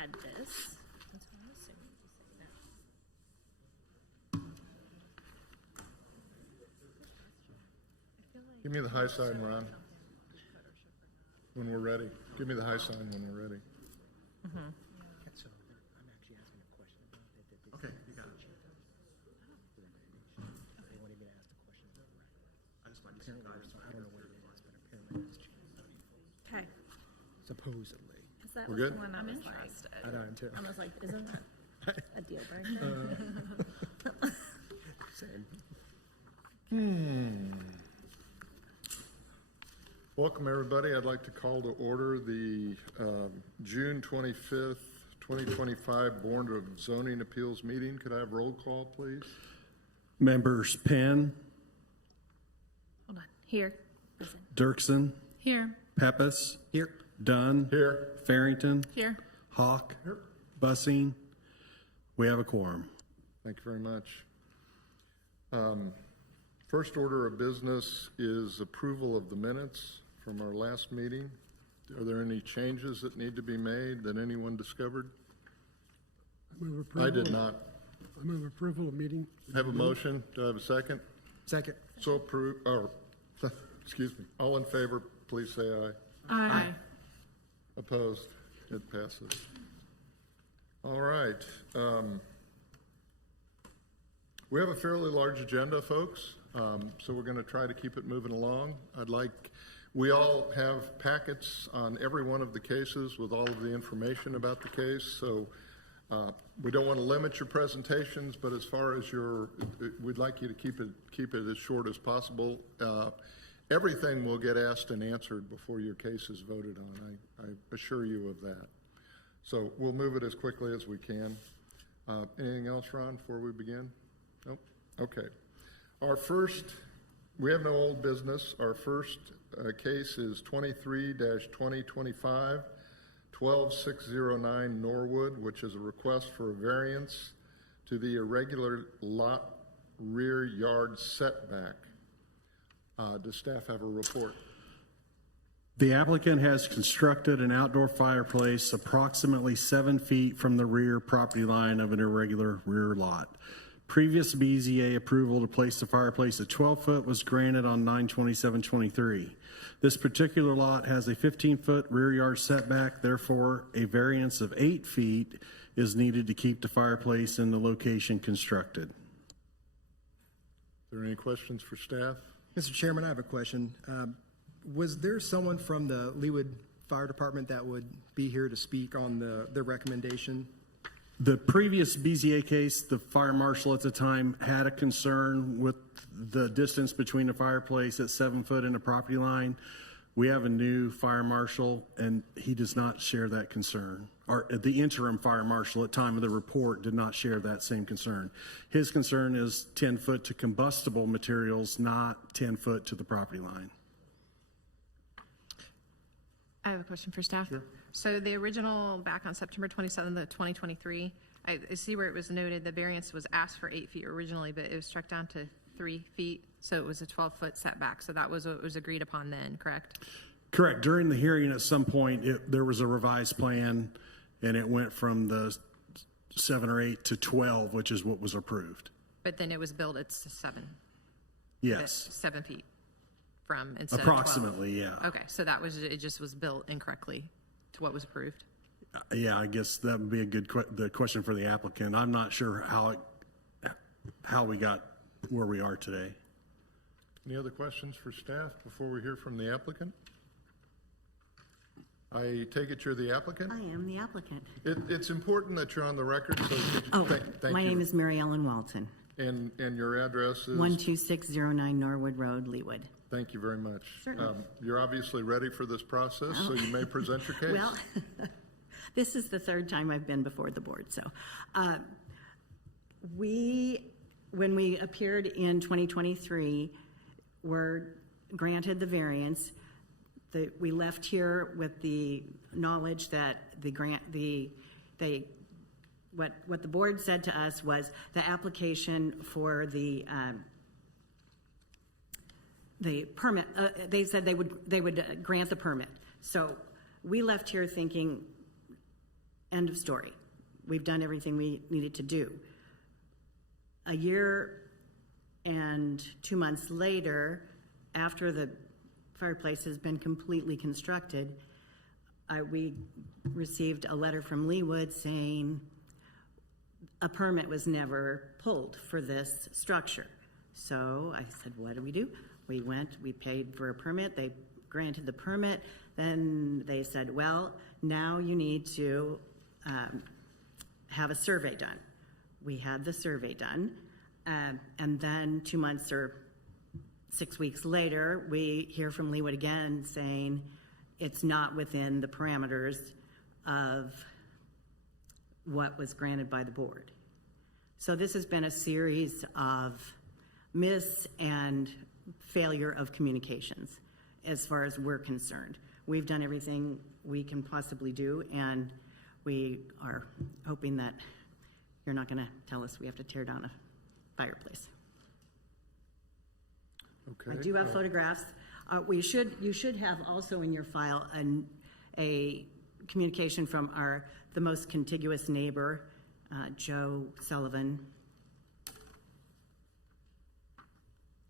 had this. That's what I'm assuming you said that. Give me the high sign, Ron, when we're ready. Give me the high sign when we're ready. So I'm actually asking a question about it. Okay, you got it. They wanted me to ask the question about it. I just might be Apparently, surprised. I don't know where it is, but apparently it's changed. Okay. Supposedly. Because that We're was good? the one I was interested. I know him too. I was like, isn't that a deal breaker? Same. Welcome, everybody. I'd like to call to order the June 25th, 2025 Board of Zoning Appeals meeting. Could I have roll call, please? Members Penn, Hold on. Here. Listen. Dirksen, Here. Pepis, Here. Dunn, Here. Farrington, Here. Hawk, Bussing. We have a quorum. Thank you very much. First order of business is approval of the minutes from our last meeting. Are there any changes that need to be made that anyone discovered? Move approval. I did not. I move approval of meeting. Have a motion. Do I have a second? Second. So approved, or, excuse me. All in favor, please say aye. Aye. Opposed? It passes. All right. We have a fairly large agenda, folks, so we're going to try to keep it moving along. We all have packets on every one of the cases with all of the information about the case, so we don't want to limit your presentations, but as far as we'd like you to keep it as short as possible. Everything will get asked and answered before your case is voted on. I assure you of that. So we'll move it as quickly as we can. Anything else, Ron, before we begin? Nope. Okay. We have no old business. Our first case is 23-2025, 12609 Norwood, which is a request for a variance to the irregular lot rear yard setback. Does staff have a report? The applicant has constructed an outdoor fireplace approximately 7 feet from the rear property line of an irregular rear lot. Previous BZA approval to place the fireplace at 12 foot was granted on 9/27/23. This particular lot has a 15-foot rear yard setback, therefore a variance of 8 feet is needed to keep the fireplace in the location constructed. Are there any questions for staff? Mr. Chairman, I have a question. Was there someone from the Leewood Fire Department that would be here to speak on the recommendation? The previous BZA case, the fire marshal at the time had a concern with the distance between the fireplace at 7 foot and the property line. We have a new fire marshal, and he does not share that concern. Or the interim fire marshal at time of the report did not share that same concern. His concern is 10 foot to combustible materials, not 10 foot to the property line. I have a question for staff. Sure. So the original, back on September 27th of 2023, I see where it was noted the variance was asked for 8 feet originally, but it was struck down to 3 feet. So it was a 12-foot setback. So that was what was agreed upon then, correct? Correct. During the hearing at some point, there was a revised plan, and it went from the 7 or 8 to 12, which is what was approved. But then it was billed at 7. Yes. 7 feet from instead Approximately, of 12. yeah. Okay, so it just was built incorrectly to what was approved. Yeah, I guess that would be a good the question for the applicant. I'm not sure how we got where we are today. Any other questions for staff before we hear from the applicant? I take it you're the applicant? I am the applicant. It's important that you're on the record. So thank My you. name is Mary Ellen Walton, And your address is? 12609 Norwood Road, Leewood. Thank you very much. Certainly. You're obviously ready for this process, so you may present your case. Well, this is the third time I've been before the board. So when we appeared in 2023, were granted the variance. We left here with the knowledge that what the board said to us was the application for the permit. They said they would grant the permit. So we left here thinking End of story. We've done everything we needed to do. A year and 2 months later, after the fireplace has been completely constructed, we received a letter from Leewood saying a permit was never pulled for this structure. So I said, what do we do? We went, we paid for a permit, they granted the permit, then they said, well, now you need to have a survey done. We had the survey done, and then 2 months or 6 weeks later, we hear from Leewood again saying it's not within the parameters of what was granted by the board. So this has been a series of miss and failure of communications as far as we're concerned. We've done everything we can possibly do, and we are hoping that you're not going to tell us we have to tear down a fireplace. Okay. I do have photographs. You should have also in your file a communication from the most contiguous neighbor, Joe Sullivan.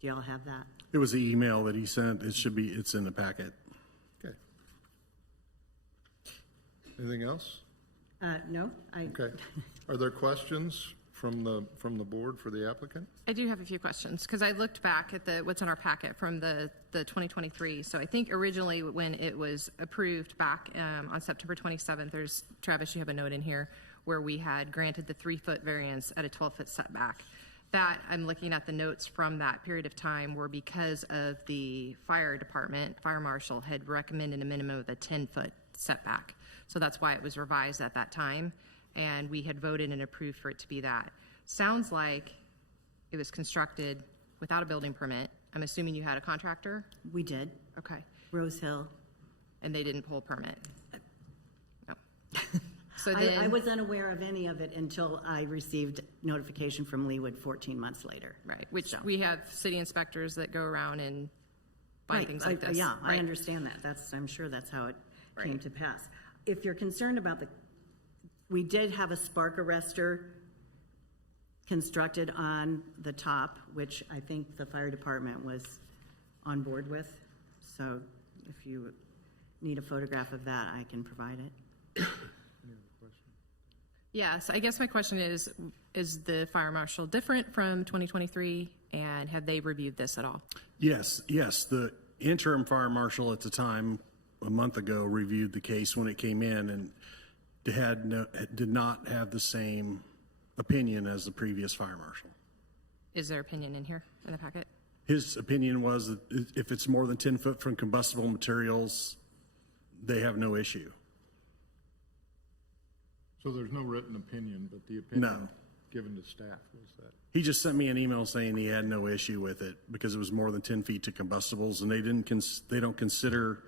Do y'all have that? It was the email that he sent. It's in the packet. Okay. Anything else? No? Okay. Are there questions from the board for the applicant? I do have a few questions, because I looked back at what's in our packet from the 2023. So I think originally when it was approved back on September 27th, Travis, you have a note in here where we had granted the 3-foot variance at a 12-foot setback. That, I'm looking at the notes from that period of time, were because of the fire department, fire marshal had recommended a minimum of a 10-foot setback. So that's why it was revised at that time, and we had voted and approved for it to be that. Sounds like it was constructed without a building permit. I'm assuming you had a contractor? We did. Okay. Rose Hill. And they didn't pull a permit? No. So then, I was unaware of any of it until I received notification from Leewood 14 months later. right, which So. we have city inspectors that go around and find Right. things like this. Yeah, I Right. understand that. I'm sure that's how it came Right. to pass. If you're concerned about we did have a spark arrestor constructed on the top, which I think the fire department was on board with. So if you need a photograph of that, I can provide it. Yes, I guess my question is the fire marshal different from 2023, and have they reviewed this at all? Yes. The interim fire marshal at the time, a month ago, reviewed the case when it came in and did not have the same opinion as the previous fire marshal. Is their opinion in here in the packet? His opinion was that if it's more than 10 foot from combustible materials, they have no issue. So there's no written opinion, but the opinion No. given to staff was that. He just sent me an email saying he had no issue with it because it was more than 10 feet to combustibles, and they don't consider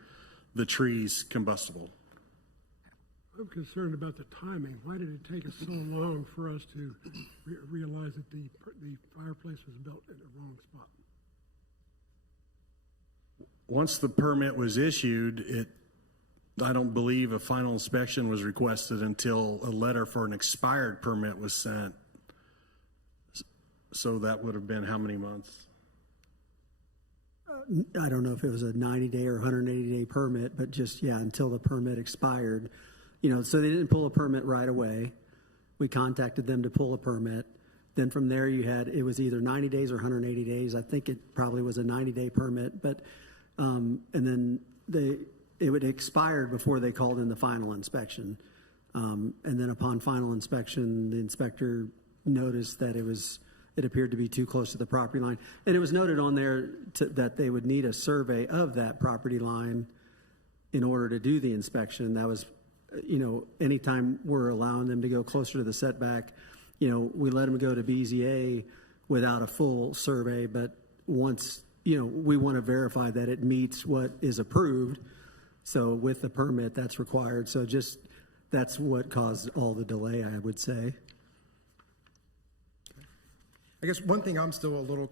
the trees combustible. I'm concerned about the timing. Why did it take us so long for us to realize that the fireplace was built in the wrong spot? Once the permit was issued, I don't believe a final inspection was requested until a letter for an expired permit was sent. So that would have been how many months? I don't know if it was a 90-day or 180-day permit, but just, yeah, until the permit expired. So they didn't pull a permit right away. We contacted them to pull a permit. Then from there it was either 90 days or 180 days. I think it probably was a 90-day permit, but, and then it would expire before they called in the final inspection. And then upon final inspection, the inspector noticed that it appeared to be too close to the property line. And it was noted on there that they would need a survey of that property line in order to do the inspection. That was, anytime we're allowing them to go closer to the setback, we let them go to BZA without a full survey. But once, we want to verify that it meets what is approved. So with the permit, that's required. So that's what caused all the delay, I would say. I guess one thing I'm still a little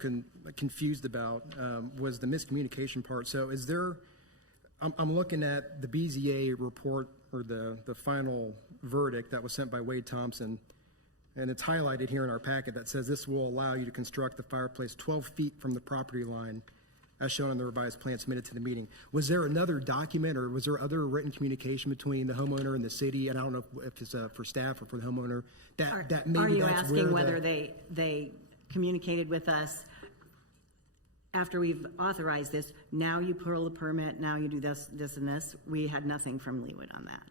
confused about was the miscommunication part. So is there, I'm looking at the BZA report, or the final verdict that was sent by Wade Thompson, and it's highlighted here in our packet that says this will allow you to construct the fireplace 12 feet from the property line, as shown on the revised plan submitted to the meeting. Was there another document, or was there other written communication between the homeowner and the city? And I don't know if it's for staff or for the homeowner, that maybe Are you that's asking where whether they communicated with us after we've authorized this? Now you pull the permit, now you do this, and this. We had nothing from Leewood on that.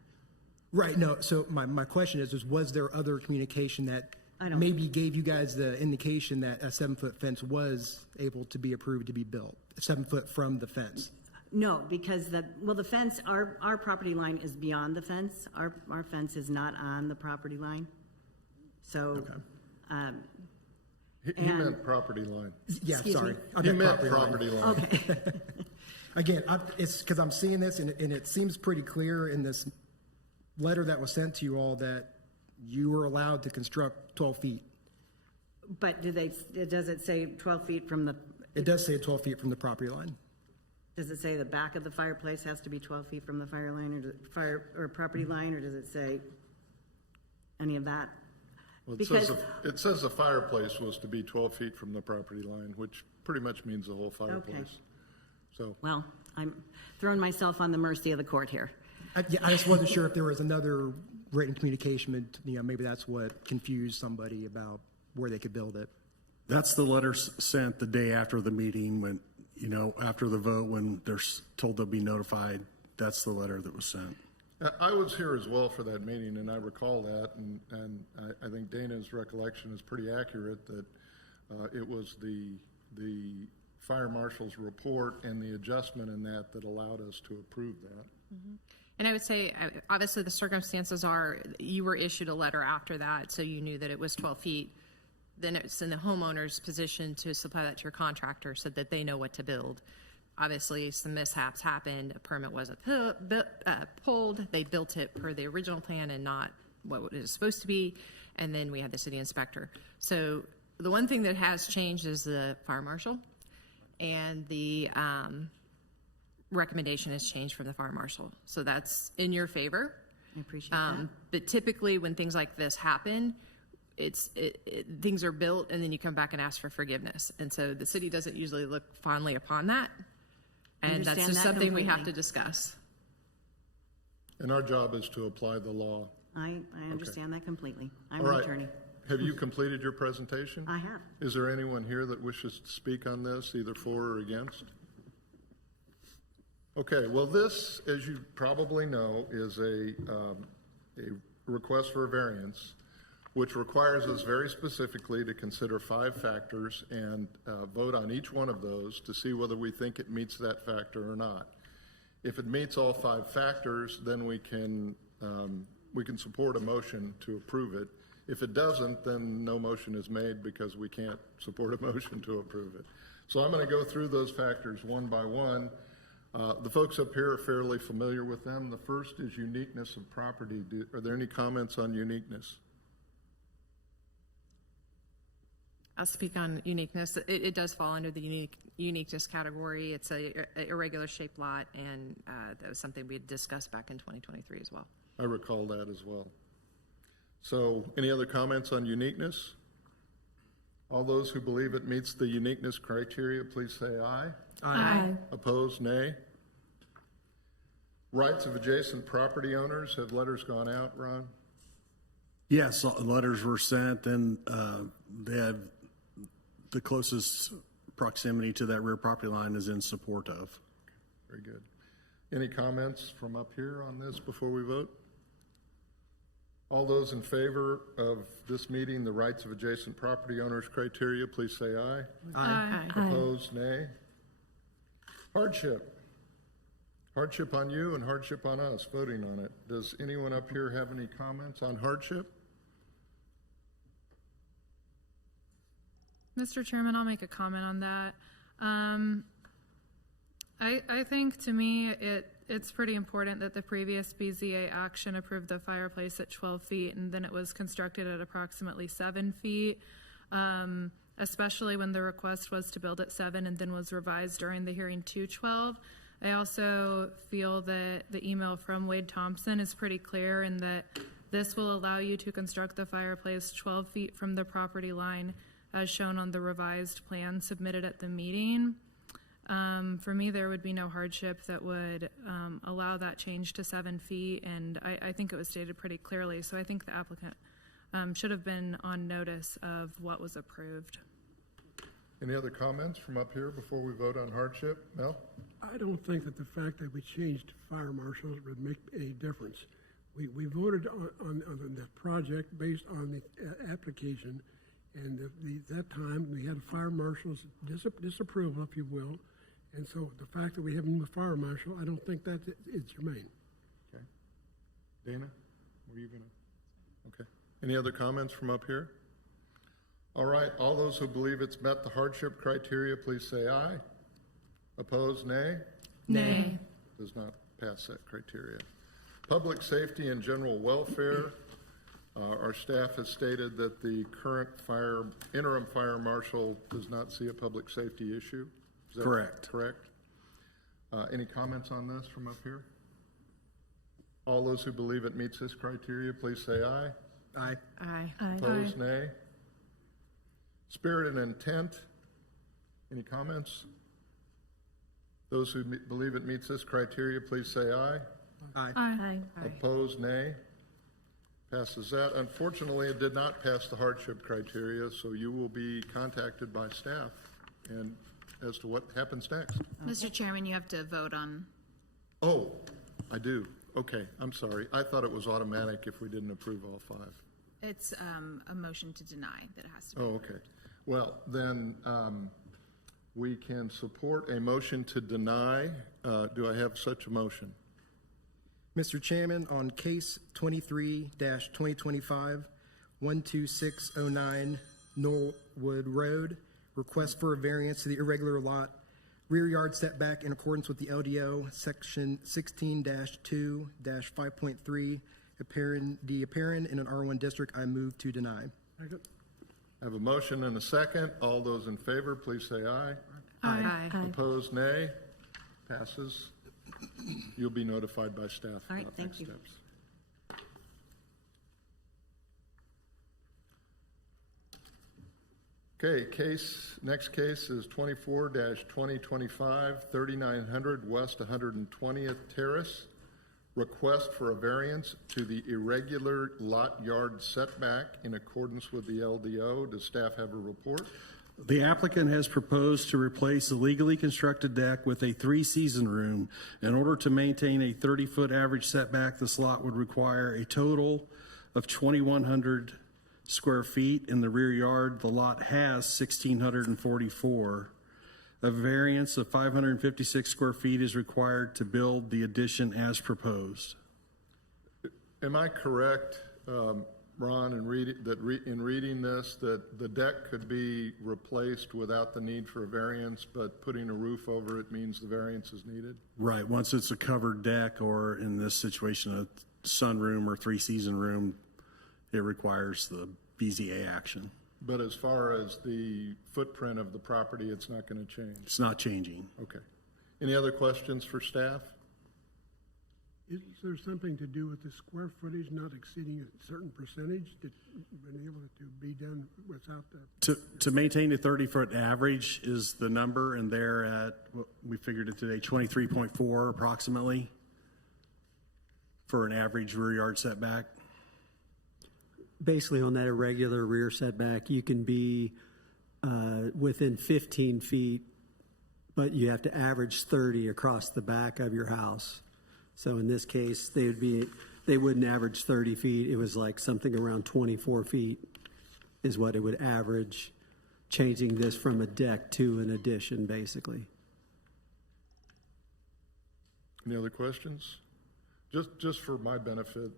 Right, no, so my question is was there other communication that I don't- maybe gave you guys the indication that a 7-foot fence was able to be approved to be built, 7 foot from the fence? No, because the fence, our property line is beyond the fence. Our fence is not on the property line. So, He meant property line. Yeah, Excuse sorry. me? I He meant meant property line. okay. Again, it's because I'm seeing this, and it seems pretty clear in this letter that was sent to you all that you were allowed to construct 12 feet. But does it say 12 feet from the, It does say 12 feet from the property line. does it say the back of the fireplace has to be 12 feet from the fire line or property line, or does it say any of that? Well, Because- it says the fireplace was to be 12 feet from the property line, which pretty much means the whole fireplace. So, Well, I'm throwing myself on the mercy of the court here. I just wasn't sure if there was another written communication, maybe that's what confused somebody about where they could build it. That's the letter sent the day after the meeting when, after the vote, when they're told they'll be notified. That's the letter that was sent. I was here as well for that meeting, and I recall that, and I think Dana's recollection is pretty accurate that it was the fire marshal's report and the adjustment in that allowed us to approve that. And I would say, obviously, the circumstances are, you were issued a letter after that, so you knew that it was 12 feet. Then it's in the homeowner's position to supply that to your contractor so that they know what to build. Obviously, some mishaps happened, a permit wasn't pulled, they built it per the original plan and not what it was supposed to be, and then we had the city inspector. So the one thing that has changed is the fire marshal, and the recommendation has changed from the fire marshal. So that's in your favor. I appreciate that. But typically, when things like this happen, things are built, and then you come back and ask for forgiveness. And so the city doesn't usually look fondly upon that, and that's Understand just that something we have to completely. discuss. And our job is to apply the law. I understand that completely. I'm All an right. attorney. Have you completed your presentation? I have. Is there anyone here that wishes to speak on this, either for or against? Okay, well, this, as you probably know, is a request for a variance, which requires us very specifically to consider 5 factors and vote on each one of those to see whether we think it meets that factor or not. If it meets all 5 factors, then we can support a motion to approve it. If it doesn't, then no motion is made because we can't support a motion to approve it. So I'm going to go through those factors one by one. The folks up here are fairly familiar with them. The first is uniqueness of property. Are there any comments on uniqueness? I'll speak on uniqueness. It does fall under the uniqueness category. It's a irregular shaped lot, and that was something we had discussed back in 2023 as well. I recall that as well. So any other comments on uniqueness? All those who believe it meets the uniqueness criteria, please say aye. Aye. Opposed, nay. Rights of adjacent property owners, have letters gone out, Ron? Yes, letters were sent, and they had the closest proximity to that rear property line is in support of. Very good. Any comments from up here on this before we vote? All those in favor of this meeting, the rights of adjacent property owners criteria, please say aye. Aye. Opposed, nay. Hardship. Hardship on you and hardship on us voting on it. Does anyone up here have any comments on hardship? Mr. Chairman, I'll make a comment on that. I think, to me, it's pretty important that the previous BZA action approved the fireplace at 12 feet and then it was constructed at approximately 7 feet, especially when the request was to build at 7 and then was revised during the hearing to 12. I also feel that the email from Wade Thompson is pretty clear in that this will allow you to construct the fireplace 12 feet from the property line as shown on the revised plan submitted at the meeting. For me, there would be no hardship that would allow that change to 7 feet, and I think it was stated pretty clearly, so I think the applicant should have been on notice of what was approved. Any other comments from up here before we vote on hardship? Mel? I don't think that the fact that we changed fire marshals would make any difference. We voted on the project based on the application, and that time we had a fire marshal's disapproval, if you will. And so the fact that we have a new fire marshal, I don't think that is germane. Okay. Dana, were you gonna? Okay. Any other comments from up here? All right, all those who believe it's met the hardship criteria, please say aye. Opposed, nay? Nay. Does not pass that criteria. Public safety and general welfare, our staff has stated that the current interim fire marshal does not see a public safety issue. Is that Correct. Correct. Any comments on this from up here? All those who believe it meets this criteria, please say aye. Aye. Aye. Opposed, nay. Spirit and intent, any comments? Those who believe it meets this criteria, please say aye. Aye. Aye. Opposed, nay. Passes that. Unfortunately, it did not pass the hardship criteria, so you will be contacted by staff and as to what happens next. Mr. Chairman, you have to vote on. Oh, I do. Okay, I'm sorry. I thought it was automatic if we didn't approve all 5. It's a motion to deny that it has to be. Oh, okay. Well, then we can support a motion to deny. Do I have such a motion? Mr. Chairman, on case 23-2025, 12609 Knollwood Road, request for a variance to the irregular lot rear yard setback in accordance with the LDO section 16-2-5.3, apparent in an R1 district, I move to deny. Second. I have a motion and a second. All those in favor, please say aye. Aye. Opposed, nay. Passes. You'll be notified by staff. All right, about thank next you. steps. Okay, next case is 24-2025, 3900 West 120th Terrace. Request for a variance to the irregular lot yard setback in accordance with the LDO. Does staff have a report? The applicant has proposed to replace a legally constructed deck with a 3-season room. In order to maintain a 30-foot average setback, this lot would require a total of 2,100 square feet. In the rear yard, the lot has 1,644. A variance of 556 square feet is required to build the addition as proposed. Am I correct, Ron, in reading this, that the deck could be replaced without the need for a variance, but putting a roof over it means the variance is needed? Right, once it's a covered deck, or in this situation, a sunroom or 3-season room, it requires the BZA action. But as far as the footprint of the property, it's not going to change? It's not changing. Okay. Any other questions for staff? Is there something to do with the square footage not exceeding a certain percentage that been able to be done without the? To maintain a 30-foot average is the number, and they're at, what we figured it today, 23.4 approximately for an average rear yard setback. Basically, on that irregular rear setback, you can be within 15 feet, but you have to average 30 across the back of your house. So in this case, they wouldn't average 30 feet. It was like something around 24 feet is what it would average, changing this from a deck to an addition, basically. Any other questions? Just for my benefit,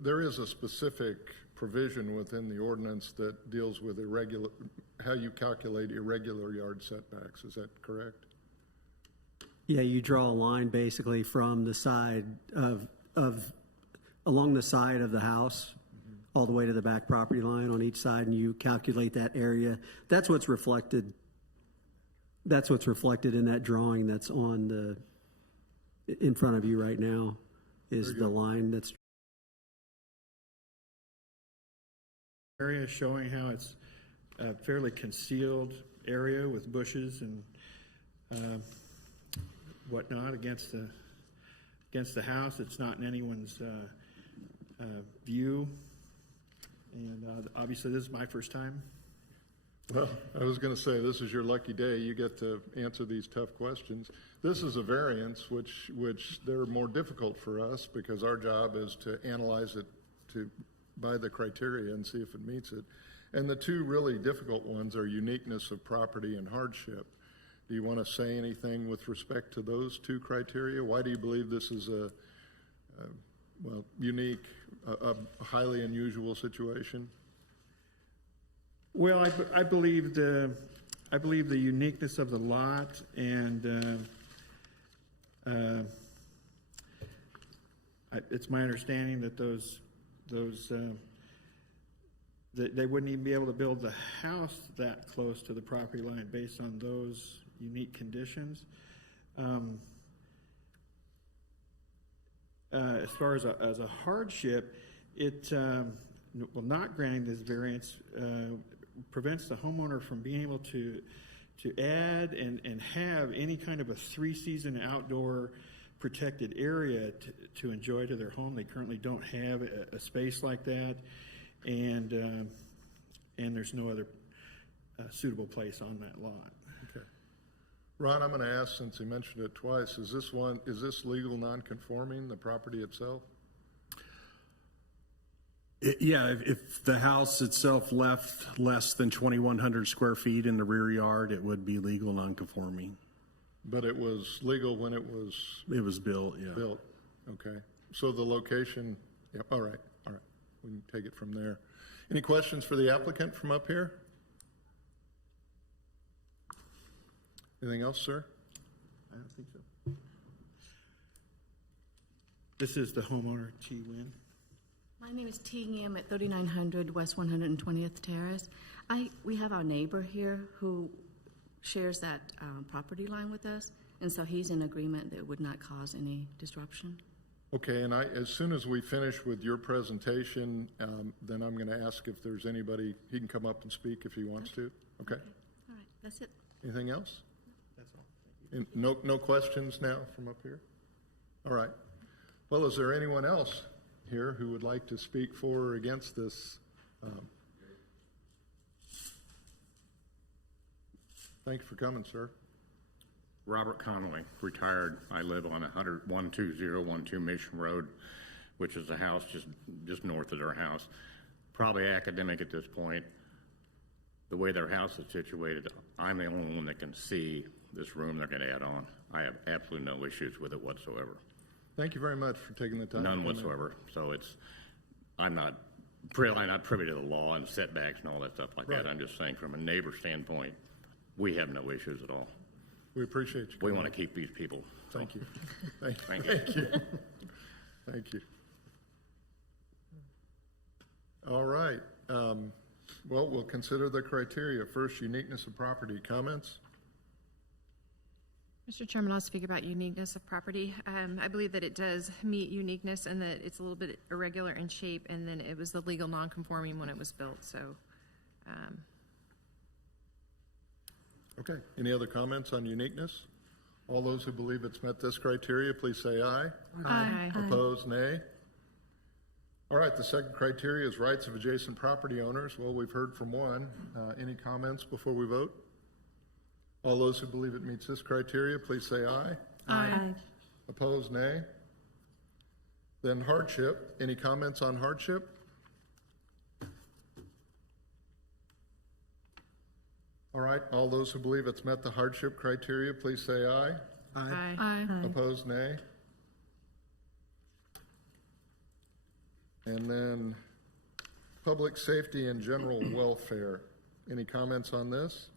there is a specific provision within the ordinance that deals with how you calculate irregular yard setbacks. Is that correct? Yeah, you draw a line basically from the side along the side of the house, all the way to the back property line on each side, and you calculate that area. That's what's reflected in that drawing that's on in front of you right now is the line that's area showing how it's a fairly concealed area with bushes and whatnot against the house. It's not in anyone's view. And obviously, this is my first time. Well, I was going to say, this is your lucky day. You get to answer these tough questions. This is a variance, which they're more difficult for us because our job is to analyze it by the criteria and see if it meets it. And the two really difficult ones are uniqueness of property and hardship. Do you want to say anything with respect to those two criteria? Why do you believe this is a unique, a highly unusual situation? Well, I believe the uniqueness of the lot, and it's my understanding that that they wouldn't even be able to build the house that close to the property line based on those unique conditions. As far as a hardship, not granting this variance prevents the homeowner from being able to add and have any kind of a 3-season outdoor protected area to enjoy to their home. They currently don't have a space like that, and there's no other suitable place on that lot. Okay. Ron, I'm going to ask, since he mentioned it twice, is this legal non-conforming, the property itself? If the house itself left less than 2,100 square feet in the rear yard, it would be legal non-conforming. But it was legal when it was built, yeah. built. Okay. So the location, yeah, all right. We can take it from there. Any questions for the applicant from up here? Anything else, sir? I don't think so. This is the homeowner, T. Wynn. My name is T. Ngam at 3900 West 120th Terrace. We have our neighbor here who shares that property line with us, and so he's in agreement that it would not cause any disruption. Okay, and as soon as we finish with your presentation, then I'm going to ask if there's anybody, he can come up and speak if he wants to. Okay? All right, that's it. Anything else? That's all. Thank you. And no questions now from up here? All right. Well, is there anyone else here who would like to speak for or against this? Thank you for coming, sir. Robert Connolly, retired. I live on 12012 Mission Road, which is a house just north of their house. Probably academic at this point. The way their house is situated, I'm the only one that can see this room they're going to add on. I have absolutely no issues with it whatsoever. Thank you very much for taking the time. None whatsoever. So I'm not privy to the law and setbacks and all that stuff like that. I'm just saying from a neighbor standpoint, we have no issues at all. We appreciate you. We want to keep these people. Thank you. Thank you. Thank you. All right. Well, we'll consider the criteria. First, uniqueness of property. Comments? Mr. Chairman, I'll speak about uniqueness of property. I believe that it does meet uniqueness and that it's a little bit irregular in shape, and then it was the legal non-conforming when it was built. So, Okay. Any other comments on uniqueness? All those who believe it's met this criteria, please say aye. Aye. Opposed, nay. All right. The second criteria is rights of adjacent property owners. Well, we've heard from one. Any comments before we vote? All those who believe it meets this criteria, please say aye. Aye. Opposed, nay. Then hardship. Any comments on hardship? All right. All those who believe it's met the hardship criteria, please say aye. Aye. Opposed, nay. And then public safety and general welfare. Any comments on this?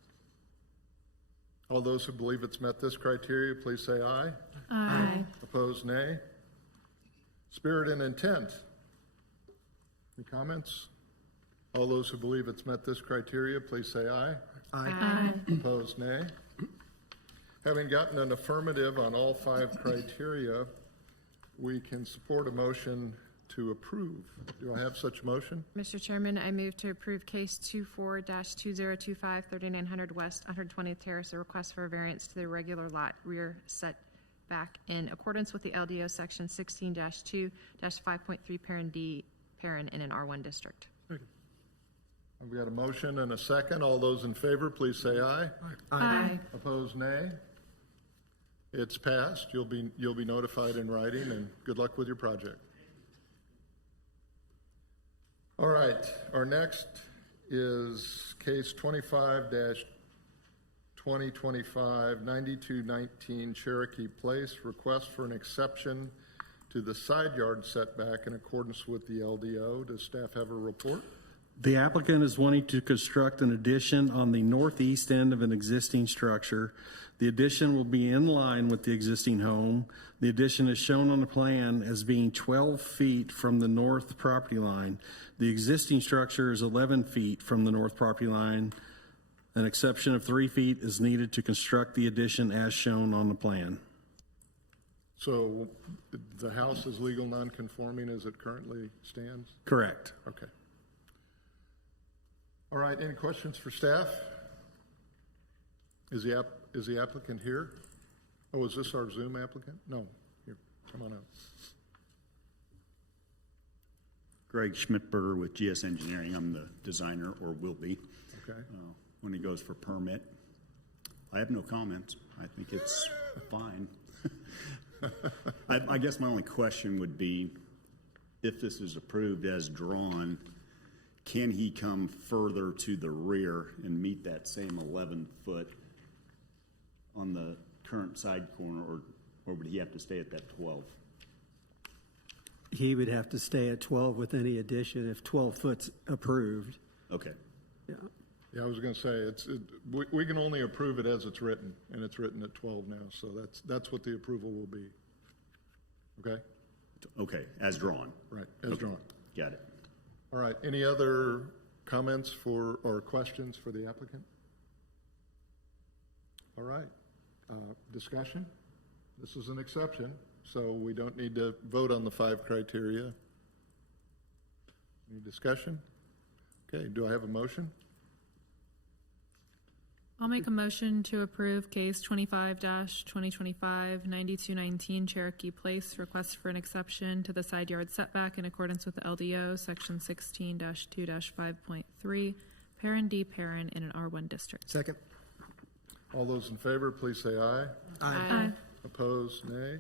All those who believe it's met this criteria, please say aye. Aye. Opposed, nay. Spirit and intent. Any comments? All those who believe it's met this criteria, please say aye. Aye. Opposed, nay. Having gotten an affirmative on all 5 criteria, we can support a motion to approve. Do I have such a motion? Mr. Chairman, I move to approve case 24-2025, 3900 West 120th Terrace, a request for a variance to the irregular lot rear setback in accordance with the LDO section 16-2-5.3 parent D, parent in an R1 district. I've got a motion and a second. All those in favor, please say aye. Aye. Opposed, nay. It's passed. You'll be notified in writing, and good luck with your project. All right, our next is case 25-2025, 9219 Cherokee Place, request for an exception to the side yard setback in accordance with the LDO. Does staff have a report? The applicant is wanting to construct an addition on the northeast end of an existing structure. The addition will be in line with the existing home. The addition is shown on the plan as being 12 feet from the north property line. The existing structure is 11 feet from the north property line. An exception of 3 feet is needed to construct the addition as shown on the plan. So the house is legal non-conforming as it currently stands? Correct. Okay. All right, any questions for staff? Is the applicant here? Oh, is this our Zoom applicant? No, here, come on out. Greg Schmidtberger with GS Engineering. I'm the designer, or will be. Okay. When he goes for permit, I have no comments. I think it's fine. I guess my only question would be, if this is approved as drawn, can he come further to the rear and meet that same 11-foot on the current side corner, or would he have to stay at that 12? He would have to stay at 12 with any addition if 12 foot's approved. Okay. Yeah, I was going to say we can only approve it as it's written, and it's written at 12 now, so that's what the approval will be. Okay. Okay, as drawn. Right, as drawn. Got it. All right, any other comments or questions for the applicant? All right, discussion? This is an exception, so we don't need to vote on the 5 criteria. Any discussion? Okay, do I have a motion? I'll make a motion to approve case 25-2025, 9219 Cherokee Place, request for an exception to the side yard setback in accordance with the LDO, section 16-2-5.3, parent D, parent in an R1 district. Second. All those in favor, please say aye. Aye. Opposed, nay.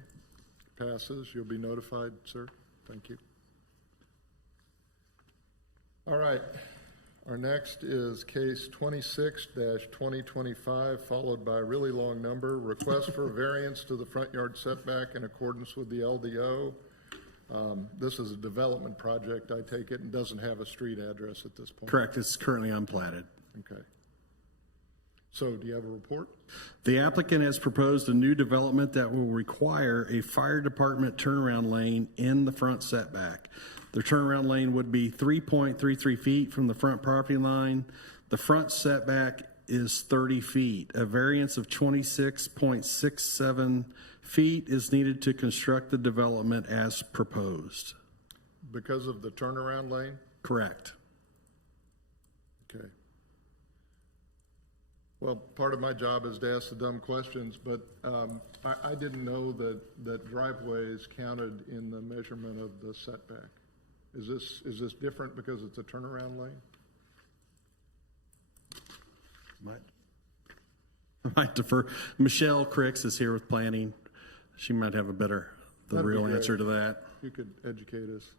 Passes. You'll be notified, sir. Thank you. All right. Our next is case 26-2025, followed by a really long number. Request for a variance to the front yard setback in accordance with the LDO. This is a development project, I take it, and doesn't have a street address at this point. Correct. It's currently unplatted. Okay. So do you have a report? The applicant has proposed a new development that will require a fire department turnaround lane in the front setback. The turnaround lane would be 3.33 feet from the front property line. The front setback is 30 feet. A variance of 26.67 feet is needed to construct the development as proposed. Because of the turnaround lane? Correct. Okay. Well, part of my job is to ask the dumb questions, but I didn't know that driveways counted in the measurement of the setback. Is this different because it's a turnaround lane? What? I might defer. Michelle Cricks is here with planning. She might have the real answer to that. You could educate us.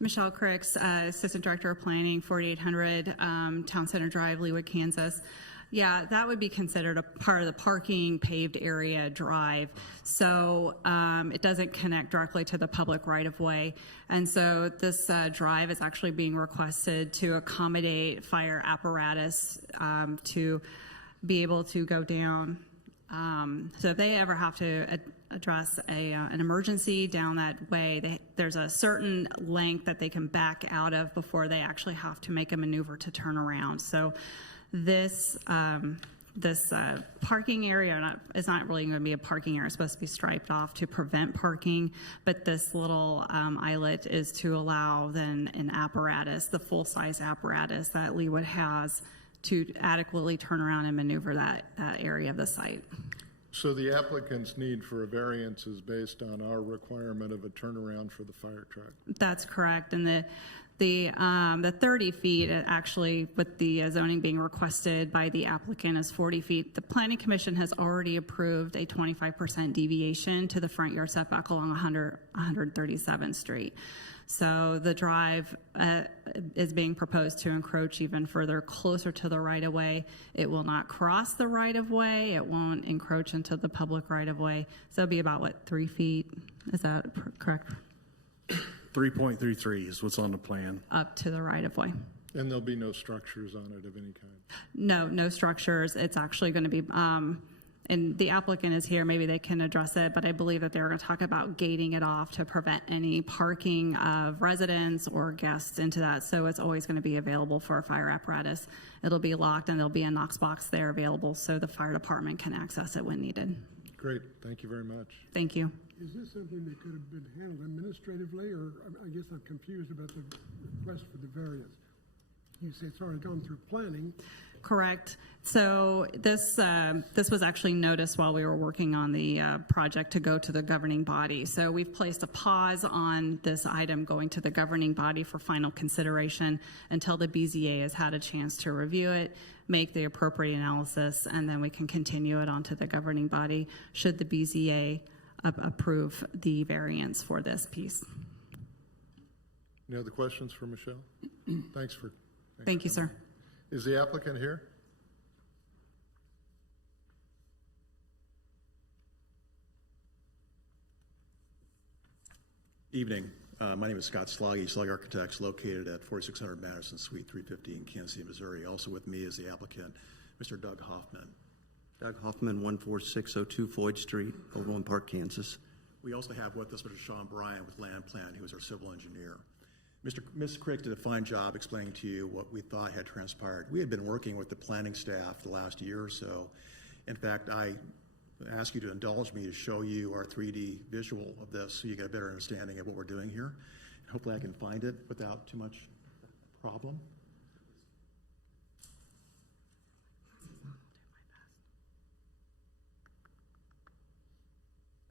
Michelle Cricks, Assistant Director of Planning, 4800 Town Center Drive, Leawood, Kansas. Yeah, that would be considered a part of the parking paved area drive. So it doesn't connect directly to the public right-of-way. And so this drive is actually being requested to accommodate fire apparatus to be able to go down. So if they ever have to address an emergency down that way, there's a certain length that they can back out of before they actually have to make a maneuver to turn around. So this this parking area it's not really going to be a parking area. It's supposed to be striped off to prevent parking, but this little islet is to allow then an apparatus, the full-size apparatus that Leewood has, to adequately turn around and maneuver that area of the site. So the applicant's need for a variance is based on our requirement of a turnaround for the fire truck? That's correct, and the 30 feet, actually, with the zoning being requested by the applicant, is 40 feet. The Planning Commission has already approved a 25% deviation to the front yard setback along 137th Street. So the drive is being proposed to encroach even further closer to the right-of-way. It will not cross the right-of-way. It won't encroach into the public right-of-way. So it'll be about, 3 feet? Is that correct? 3.33 is what's on the plan. Up to the right-of-way. And there'll be no structures on it of any kind? No structures. It's actually going to be, and the applicant is here, maybe they can address it, but I believe that they're going to talk about gating it off to prevent any parking of residents or guests into that. So it's always going to be available for a fire apparatus. It'll be locked and there'll be a Knox box there available so the fire department can access it when needed. Great, thank you very much. Thank you. Is this something that could have been handled administratively, or I guess I'm confused about the request for the variance? You say it's already gone through planning. Correct. So this was actually noticed while we were working on the project to go to the governing body. So we've placed a pause on this item going to the governing body for final consideration until the BZA has had a chance to review it, make the appropriate analysis, and then we can continue it onto the governing body should the BZA approve the variance for this piece. Any other questions for Michelle? Thanks. Thank you, sir. Is the applicant here? Evening. My name is Scott Sloggy, Sloggy Architects, located at 4600 Madison, Suite 350 in Kansas City, Missouri. Also with me is the applicant, Mr. Doug Hoffman. Doug Hoffman, 14602 Floyd Street, Overland Park, Kansas. We also have with us Mr. Sean Bryan with Land Plan, who is our civil engineer. Ms. Crick did a fine job explaining to you what we thought had transpired. We had been working with the planning staff the last year or so. In fact, I ask you to indulge me to show you our 3D visual of this so you get a better understanding of what we're doing here. And hopefully I can find it without too much problem.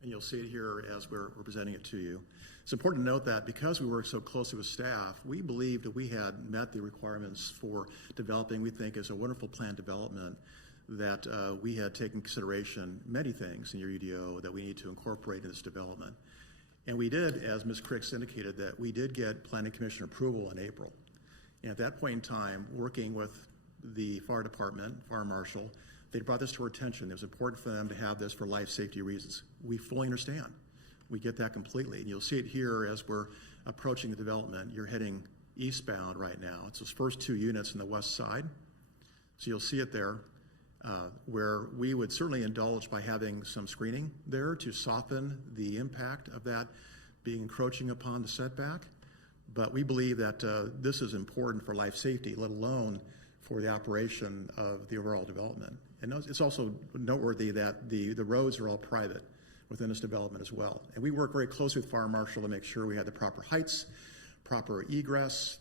And you'll see it here as we're presenting it to you. It's important to note that because we work so closely with staff, we believed that we had met the requirements for developing, we think, is a wonderful plan development, that we had taken consideration many things in your UDO that we need to incorporate in this development. And we did, as Ms. Cricks indicated, that we did get Planning Commission approval in April. And at that point in time, working with the fire department, fire marshal, they brought this to our attention. It was important for them to have this for life safety reasons. We fully understand. We get that completely. And you'll see it here as we're approaching the development. You're heading eastbound right now. It's those first 2 units on the west side. So you'll see it there, where we would certainly indulge by having some screening there to soften the impact of that being encroaching upon the setback. But we believe that this is important for life safety, let alone for the operation of the overall development. And it's also noteworthy that the roads are all private within this development as well. And we work very closely with Fire Marshal to make sure we had the proper heights, proper egress,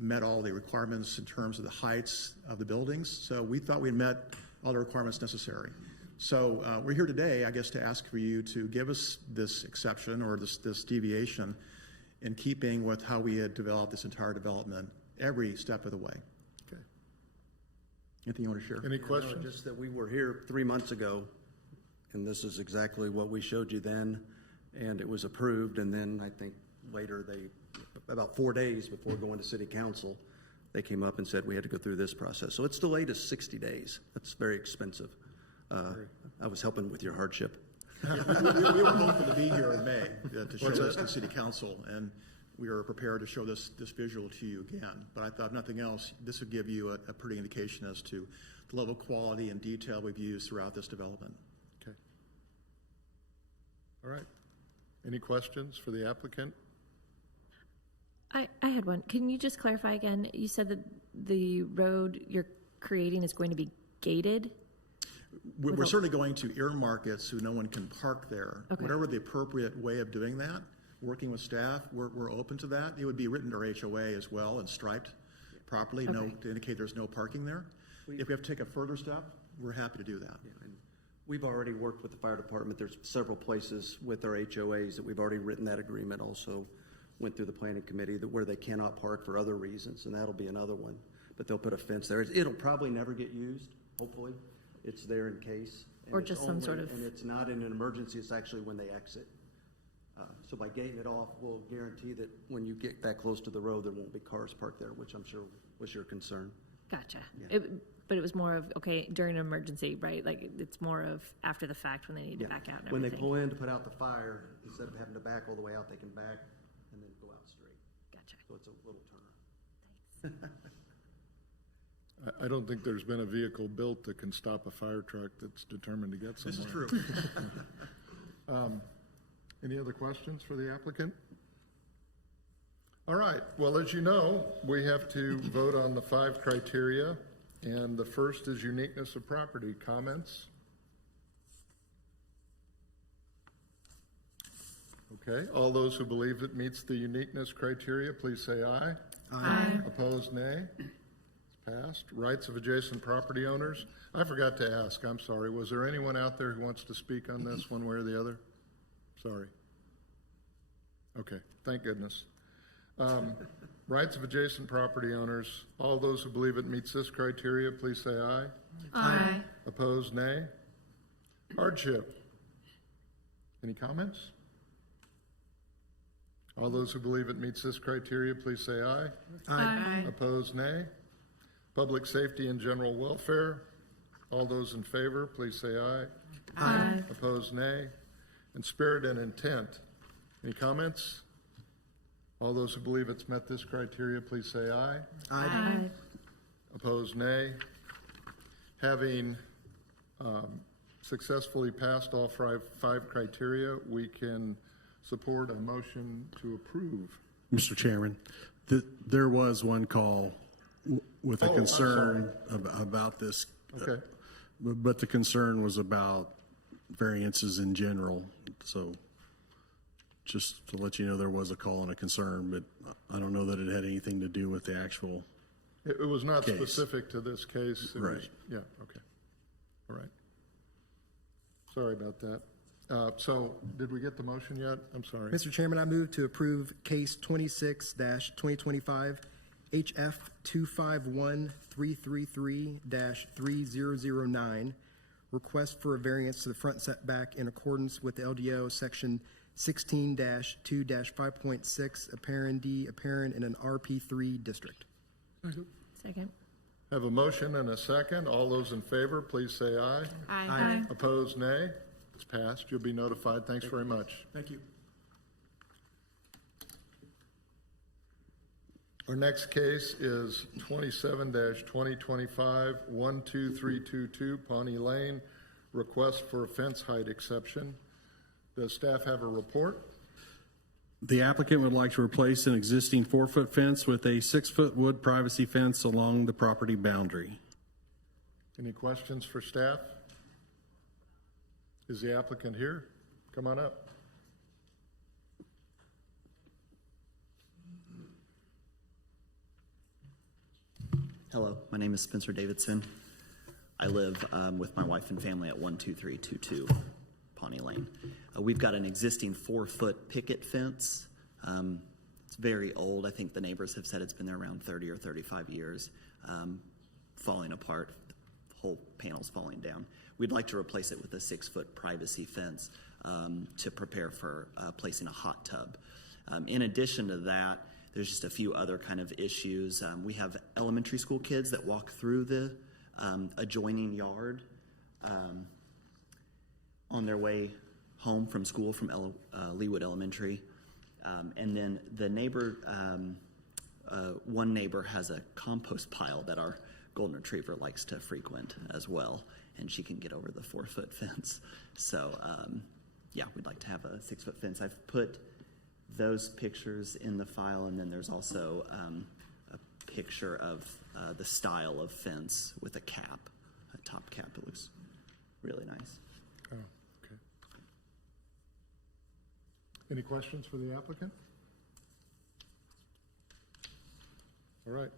met all the requirements in terms of the heights of the buildings. So we thought we'd met all the requirements necessary. So we're here today, I guess, to ask for you to give us this exception or this deviation in keeping with how we had developed this entire development every step of the way. Okay. Anything you want to share? Any questions? No, just that we were here 3 months ago, and this is exactly what we showed you then, and it was approved, and then I think later about 4 days before going to City Council, they came up and said we had to go through this process. So it's delayed us 60 days. That's very expensive. I was helping with your hardship. we were hoping to be here in May to show this to City Council, and we were prepared to show this visual to you again. But I thought, if nothing else, this would give you a pretty indication as to the level of quality and detail we've used throughout this development. Okay. All right. Any questions for the applicant? I had one. Can you just clarify again? You said that the road you're creating is going to be gated? we're certainly going to earmark it so no one can park there. Okay. Whatever the appropriate way of doing that, working with staff, we're open to that. It would be written to our HOA as well and striped properly, Okay. to indicate there's no parking there. If we have to take a further step, we're happy to do that. Yeah, and we've already worked with the fire department. There's several places with our HOAs that we've already written that agreement. Also went through the planning committee where they cannot park for other reasons, and that'll be another one. But they'll put a fence there. It'll probably never get used, hopefully. It's there in case. And Or it's just some sort of- And it's not in an emergency, it's actually when they exit. So by gating it off, we'll guarantee that when you get that close to the road, there won't be cars parked there, which I'm sure was your concern. Gotcha. Yeah. But it was more of, okay, during an emergency, right? Like, it's more of after the fact when they need to Yeah. back out and When they everything. pull in to put out the fire, instead of having to back all the way out, they can back and then go out straight. Gotcha. So it's a little turn. I don't think there's been a vehicle built that can stop a fire truck that's determined to get somewhere. This is true. Any other questions for the applicant? All right, well, as you know, we have to vote on the 5 criteria, and the first is uniqueness of property. Comments? Okay, all those who believe it meets the uniqueness criteria, please say aye. Aye. Opposed, nay. It's passed. Rights of adjacent property owners. I forgot to ask, I'm sorry. Was there anyone out there who wants to speak on this one way or the other? Sorry. Okay, thank goodness. Rights of adjacent property owners. All those who believe it meets this criteria, please say aye. Aye. Opposed, nay. Hardship. Any comments? All those who believe it meets this criteria, please say aye. Aye. Opposed, nay. Public safety and general welfare. All those in favor, please say aye. Aye. Opposed, nay. And spirit and intent. Any comments? All those who believe it's met this criteria, please say aye. Aye. Opposed, nay. Having successfully passed all 5 criteria, we can support a motion to approve. Mr. Chairman, there was one call with a Oh, I'm concern about this. Okay. But the concern was about variances in general. So just to let you know, there was a call and a concern, but I don't know that it had anything to do with the actual. It was not case. specific to this case. It was- Right. Yeah, okay. All right. Sorry about that. So did we get the motion yet? I'm sorry. Mr. Chairman, I move to approve case 26-2025 HF 251333-3009, request for a variance to the front setback in accordance with LDO section 16-2-5.6, apparent D, apparent in an RP3 district. Second. Have a motion and a second. All those in favor, please say aye. Aye. Opposed, nay. It's passed. You'll be notified. Thanks very much. Thank you. Our next case is 27-2025 12322 Pawnee Lane, request for a fence height exception. Does staff have a report? The applicant would like to replace an existing 4-foot fence with a 6-foot wood privacy fence along the property boundary. Any questions for staff? Is the applicant here? Come on up. Hello, my name is Spencer Davidson. I live with my wife and family at 12322 Pawnee Lane. We've got an existing 4-foot picket fence. It's very old. I think the neighbors have said it's been there around 30 or 35 years, falling apart, the whole panel's falling down. We'd like to replace it with a 6-foot privacy fence to prepare for placing a hot tub. In addition to that, there's just a few other kind of issues. We have elementary school kids that walk through the adjoining yard on their way home from school from Leewood Elementary. And then the neighbor, one neighbor has a compost pile that our golden retriever likes to frequent as well, and she can get over the 4-foot fence. So yeah, we'd like to have a 6-foot fence. I've put those pictures in the file, and then there's also a picture of the style of fence with a cap, a top cap. It looks really nice. Oh, okay. Any questions for the applicant? All right.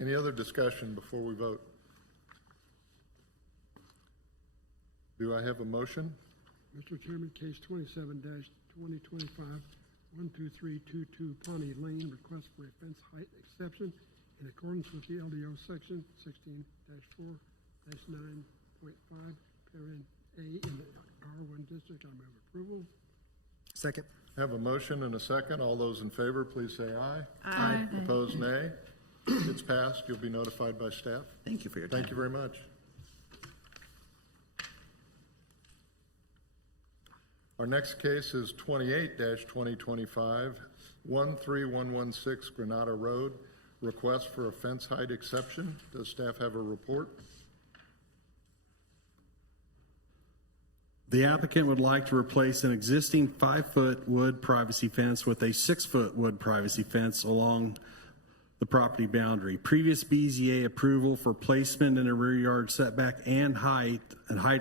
Any other discussion before we vote? Do I have a motion? Mr. Chairman, case 27-2025, 12322 Pawnee Lane, request for a fence height exception in accordance with the LDO section 16-4-9.5, parent A in the R1 district. I move approval. Second. Have a motion and a second. All those in favor, please say aye. Aye. Opposed, nay. It's passed. You'll be notified by staff. Thank you for your time. Thank you very much. Our next case is 28-2025, 13116 Granada Road, request for a fence height exception. Does staff have a report? The applicant would like to replace an existing 5-foot wood privacy fence with a 6-foot wood privacy fence along the property boundary. Previous BZA approval for placement in a rear yard setback and height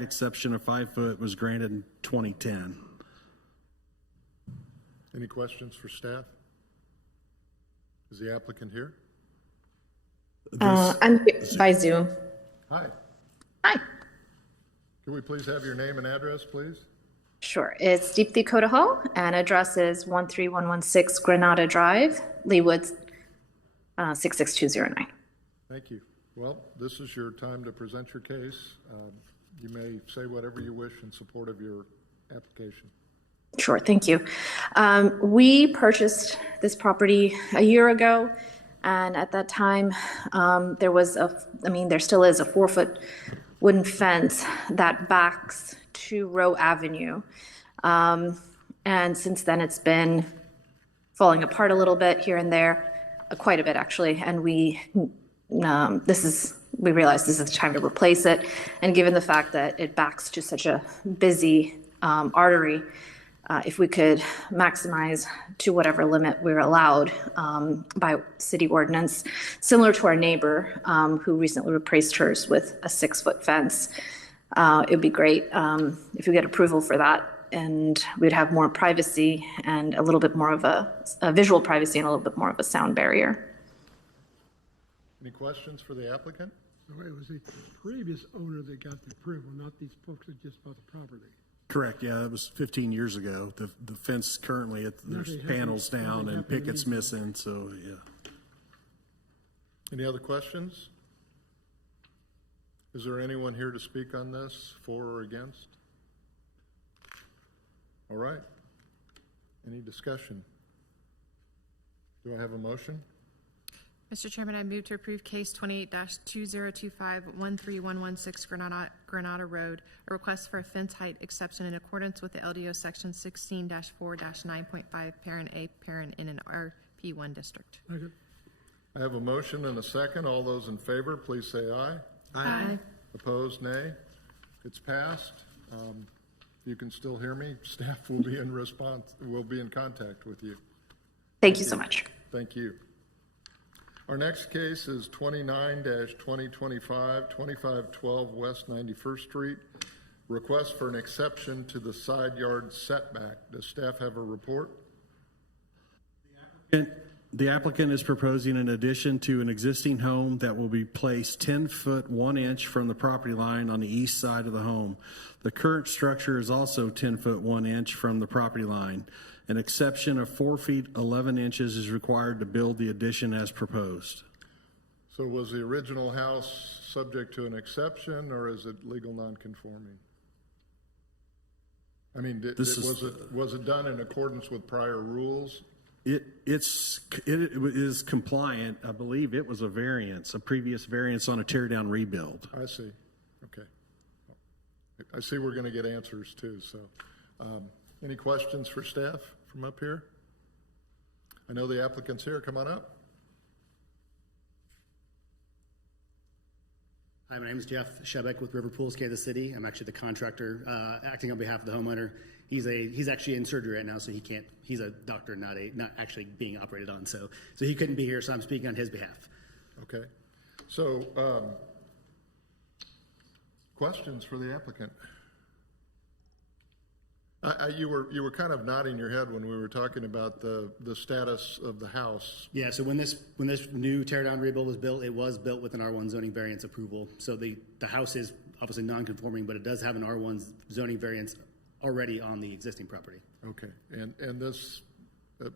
exception of 5 foot was granted in 2010. Any questions for staff? Is the applicant here? I'm here by Zoom. Hi. Hi. Can we please have your name and address, please? Sure. It's Deepthi Kodaho, and address is 13116 Granada Drive, Leewood, 66209. Thank you. Well, this is your time to present your case. You may say whatever you wish in support of your application. Sure. Thank you. We purchased this property a year ago, and at that time, there still is a 4-foot wooden fence that backs to Rowe Avenue. And since then, it's been falling apart a little bit here and there, quite a bit actually. And we realized this is the time to replace it. And given the fact that it backs to such a busy artery, if we could maximize to whatever limit we're allowed by city ordinance, similar to our neighbor who recently replaced hers with a 6-foot fence. It'd be great if we get approval for that, and we'd have more privacy and a little bit more of a visual privacy and a little bit more of a sound barrier. Any questions for the applicant? So it was the previous owner that got the approval, not these folks that just bought the property. Correct, yeah, that was 15 years ago. The fence currently, there's panels down and pickets missing, so yeah. Any other questions? Is there anyone here to speak on this, for or against? All right. Any discussion? Do I have a motion? Mr. Chairman, I move to approve case 28-2025 13116 Granada Road, a request for a fence height exception in accordance with the LDO section 16-4-9.5, parent A, parent in an RP1 district. Second. I have a motion and a second. All those in favor, please say aye. Aye. Opposed, nay. It's passed. You can still hear me. Staff will be in contact with you. Thank you so much. Thank you. Our next case is 29-2025, 2512 West 91st Street. Request for an exception to the side yard setback. Does staff have a report? The applicant is proposing an addition to an existing home that will be placed 10 foot 1 inch from the property line on the east side of the home. The current structure is also 10 foot 1 inch from the property line. An exception of 4 feet 11 inches is required to build the addition as proposed. So was the original house subject to an exception, or is it legal nonconforming? I mean, was it done in accordance with prior rules? It is compliant. I believe it was a previous variance on a tear down rebuild. I see. Okay. I see we're going to get answers too. So, any questions for staff from up here? I know the applicant's here. Come on up. Hi, my name is Jeff Shebeck with River Pools, Kansas City. I'm actually the contractor acting on behalf of the homeowner. He's actually in surgery right now, so he can't. He's a doctor, not actually being operated on. So he couldn't be here. So I'm speaking on his behalf. Okay. So questions for the applicant? You were kind of nodding your head when we were talking about the status of the house. Yeah, so when this new tear down rebuild was built, it was built with an R1 zoning variance approval. So the house is obviously non-conforming, but it does have an R1 zoning variance already on the existing property. Okay, and this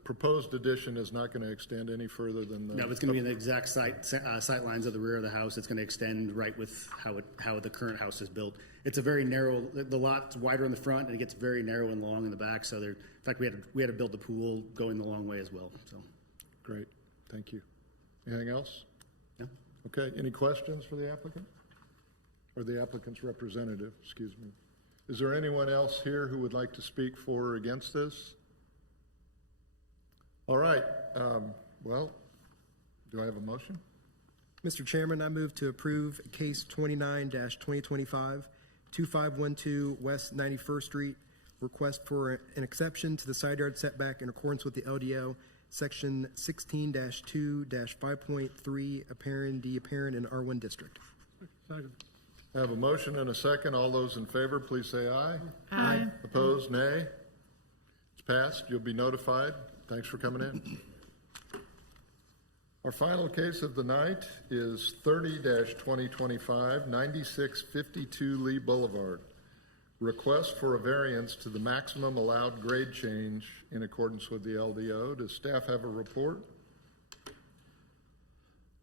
proposed addition is not going to extend any further than the... No, it's going to be in the exact sight lines of the rear of the house. It's going to extend right with how the current house is built. It's a very narrow, the lot's wider in the front, and it gets very narrow and long in the back. So in fact, we had to build the pool going the long way as well. So, great, thank you. Anything else? No. Okay, any questions for the applicant? Or the applicant's representative, excuse me. Is there anyone else here who would like to speak for or against this? All right, well, do I have a motion? Mr. Chairman, I move to approve case 29-2025, 2512 West 91st Street, request for an exception to the side yard setback in accordance with the LDO, section 16-2-5.3, apparent D apparent in R1 district. Second. I have a motion and a second. All those in favor, please say aye. Aye. Opposed, nay. It's passed. You'll be notified. Thanks for coming in. Our final case of the night is 30-2025, 9652 Lee Boulevard. Request for a variance to the maximum allowed grade change in accordance with the LDO. Does staff have a report?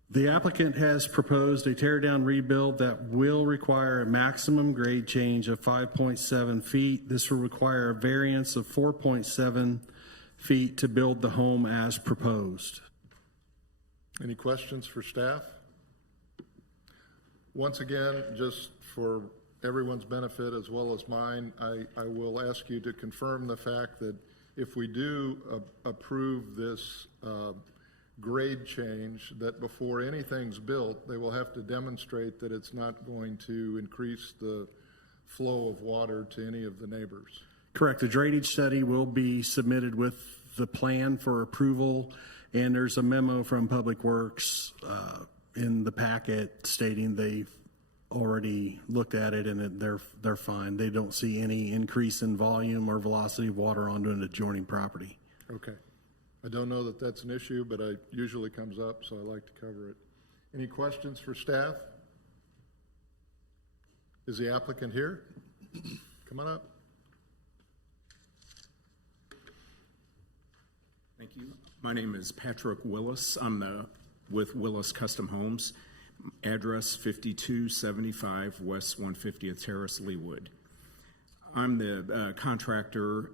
The applicant has proposed a tear-down rebuild that will require a maximum grade change of 5.7 feet. This will require a variance of 4.7 feet to build the home as proposed. Any questions for staff? Once again, just for everyone's benefit as well as mine, I will ask you to confirm the fact that if we do approve this grade change, that before anything's built, they will have to demonstrate that it's not going to increase the flow of water to any of the neighbors. Correct. The drainage study will be submitted with the plan for approval, and there's a memo from Public Works in the packet stating they've already looked at it and they're fine. They don't see any increase in volume or velocity of water onto an adjoining property. Okay. I don't know that that's an issue, but it usually comes up, so I like to cover it. Any questions for staff? Is the applicant here? Come on up. Thank you. My name is Patrick Willis. I'm with Willis Custom Homes. Address 5275 West 150th Terrace, Leewood. I'm the contractor.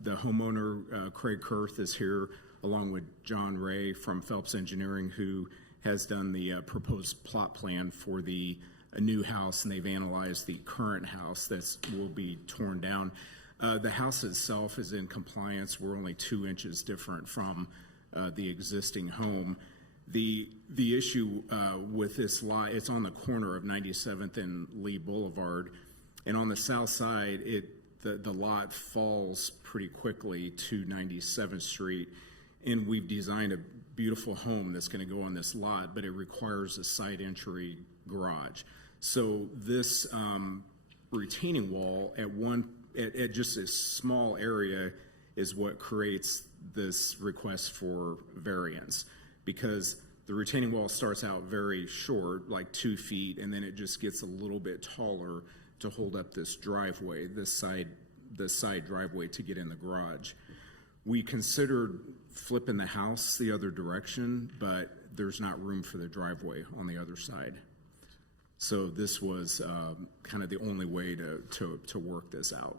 The homeowner, Craig Kurth, is here along with John Ray from Phelps Engineering, who has done the proposed plot plan for the new house, and they've analyzed the current house that will be torn down. The house itself is in compliance. We're only 2 inches different from the existing home. The issue with this lot, it's on the corner of 97th and Lee Boulevard, and on the south side, the lot falls pretty quickly to 97th Street, and we've designed a beautiful home that's going to go on this lot, but it requires a side entry garage. So this retaining wall at just a small area is what creates this request for variance, because the retaining wall starts out very short, like 2 feet, and then it just gets a little bit taller to hold up this driveway, this side driveway to get in the garage. We considered flipping the house the other direction, but there's not room for the driveway on the other side. So this was kind of the only way to work this out.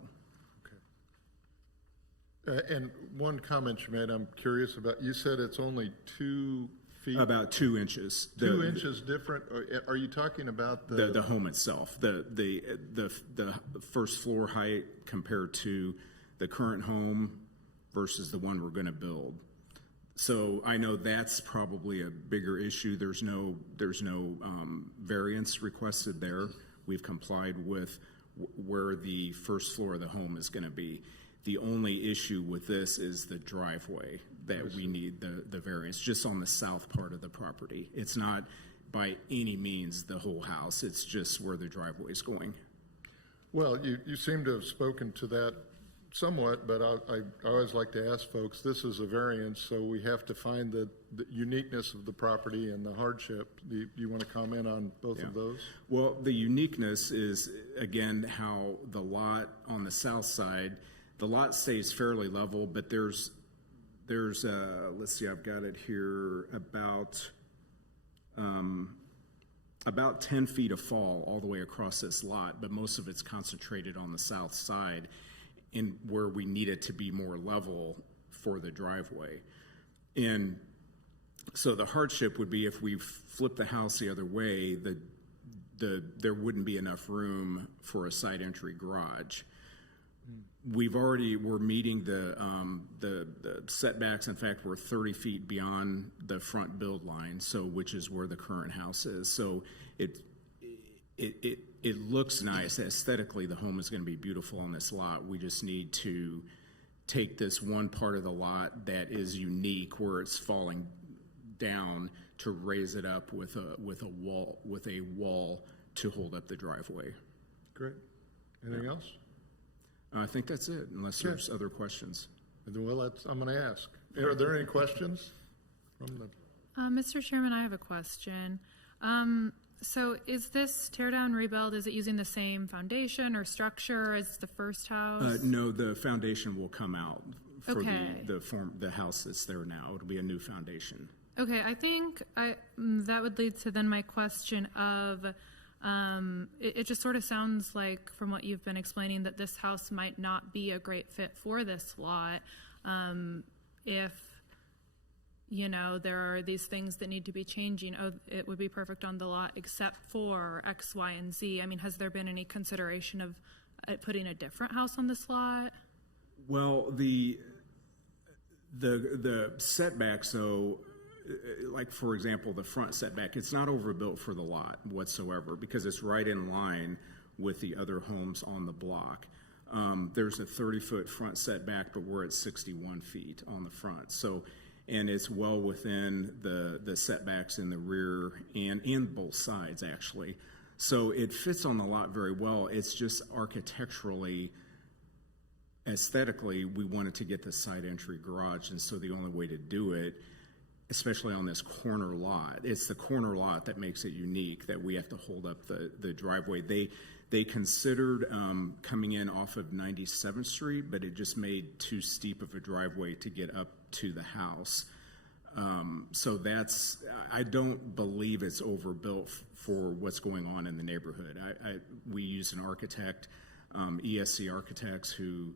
Okay. And one comment you made, I'm curious about, you said it's only 2 feet? About 2 inches. 2 inches different? Are you talking about the home itself, the first floor height compared to the current home versus the one we're going to build? So I know that's probably a bigger issue. There's no variance requested there. We've complied with where the first floor of the home is going to be. The only issue with this is the driveway that we need the variance, just on the south part of the property. It's not by any means the whole house. It's just where the driveway is going. Well, you seem to have spoken to that somewhat, but I always like to ask folks, this is a variance, so we have to find the uniqueness of the property and the hardship. Do you want to comment on both of those? Well, the uniqueness is, again, how the lot on the south side, the lot stays fairly level, but there's let's see, I've got it here, about 10 feet of fall all the way across this lot, but most of it's concentrated on the south side in where we need it to be more level for the driveway. And so the hardship would be if we flip the house the other way, there wouldn't be enough room for a side entry garage. We're meeting the setbacks. In fact, we're 30 feet beyond the front build line, so which is where the current house is. So it looks nice aesthetically. The home is going to be beautiful on this lot. We just need to take this one part of the lot that is unique, where it's falling down, to raise it up with a wall to hold up the driveway. Great. Anything else? I think that's it, unless there's other questions. Well, I'm going to ask. Are there any questions from the? Mr. Chairman, I have a question. So is this tear down rebuild, is it using the same foundation or structure as the first house? No, the foundation will come out for Okay. the house that's there now. It'll be a new foundation. Okay, I think that would lead to then my question of, it just sort of sounds like, from what you've been explaining, that this house might not be a great fit for this lot. If, there are these things that need to be changing, it would be perfect on the lot except for X, Y, and Z. I mean, has there been any consideration of putting a different house on this lot? Well, the setbacks, though, like, for example, the front setback, it's not overbuilt for the lot whatsoever because it's right in line with the other homes on the block. There's a 30-foot front setback, but we're at 61 feet on the front. So, and it's well within the setbacks in the rear and both sides, actually. So it fits on the lot very well. It's just architecturally, aesthetically, we wanted to get the side entry garage, and so the only way to do it, especially on this corner lot, it's the corner lot that makes it unique, that we have to hold up the driveway. They considered coming in off of 97th Street, but it just made too steep of a driveway to get up to the house. So I don't believe it's overbuilt for what's going on in the neighborhood. We use an architect, ESC Architects, who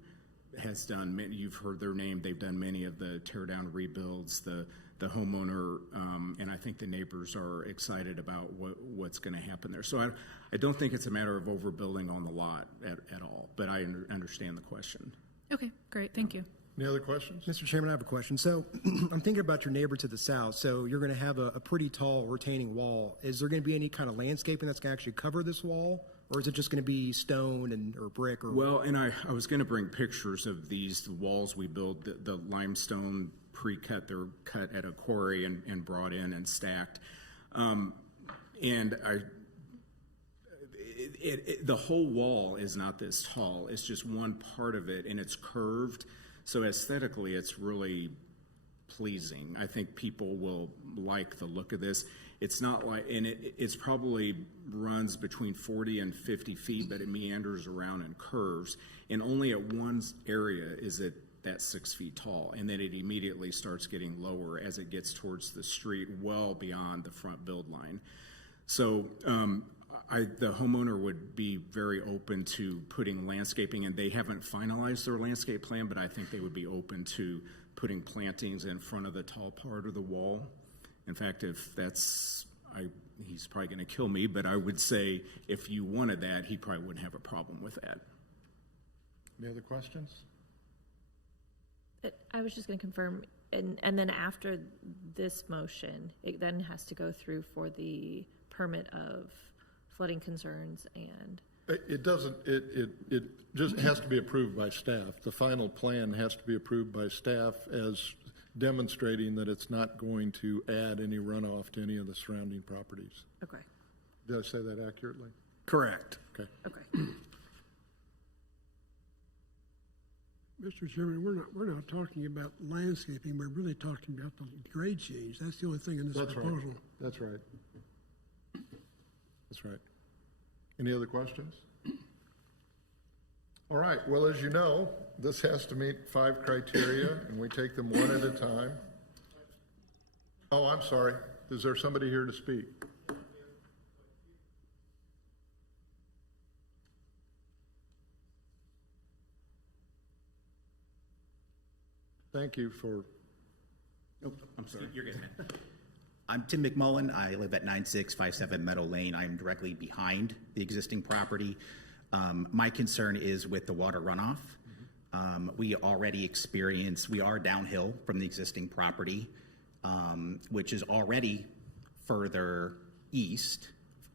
has done many, you've heard their name, they've done many of the tear down rebuilds, the homeowner, and I think the neighbors are excited about what's going to happen there. So I don't think it's a matter of overbuilding on the lot at all, but I understand the question. Okay, great, thank you. Any other questions? Mr. Chairman, I have a question. So I'm thinking about your neighbor to the south. So you're going to have a pretty tall retaining wall. Is there going to be any kind of landscaping that's going to actually cover this wall? Or is it just going to be stone or brick? Well, and I was going to bring pictures of the walls we build, the limestone pre-cut. They're cut at a quarry and brought in and stacked. The whole wall is not this tall. It's just one part of it, and it's curved. So aesthetically, it's really pleasing. I think people will like the look of this. It's not like, and it's probably runs between 40 and 50 feet, but it meanders around and curves. And only at one area is it that 6 feet tall. And then it immediately starts getting lower as it gets towards the street, well beyond the front build line. So the homeowner would be very open to putting landscaping, and they haven't finalized their landscape plan, but I think they would be open to putting plantings in front of the tall part of the wall. In fact, if that's, he's probably going to kill me, but I would say if you wanted that, he probably wouldn't have a problem with that. Any other questions? I was just going to confirm, and then after this motion, it then has to go through for the permit of flooding concerns and... It doesn't, it just has to be approved by staff. The final plan has to be approved by staff as demonstrating that it's not going to add any runoff to any of the surrounding properties. Okay. Did I say that accurately? Correct. Okay. Okay. Mr. Chairman, we're not talking about landscaping, we're really talking about the grade change. That's the only thing in this That's right. proposal. That's right. That's right. Any other questions? All right, well, as you know, this has to meet 5 criteria, and we take them one at a time. Oh, I'm sorry. Is there somebody here to speak? Thank you for. Oh, I'm sorry. You're good. I'm Tim McMullen. I live at 9657 Meadow Lane. I'm directly behind the existing property. My concern is with the water runoff. We already we are downhill from the existing property, which is already further east,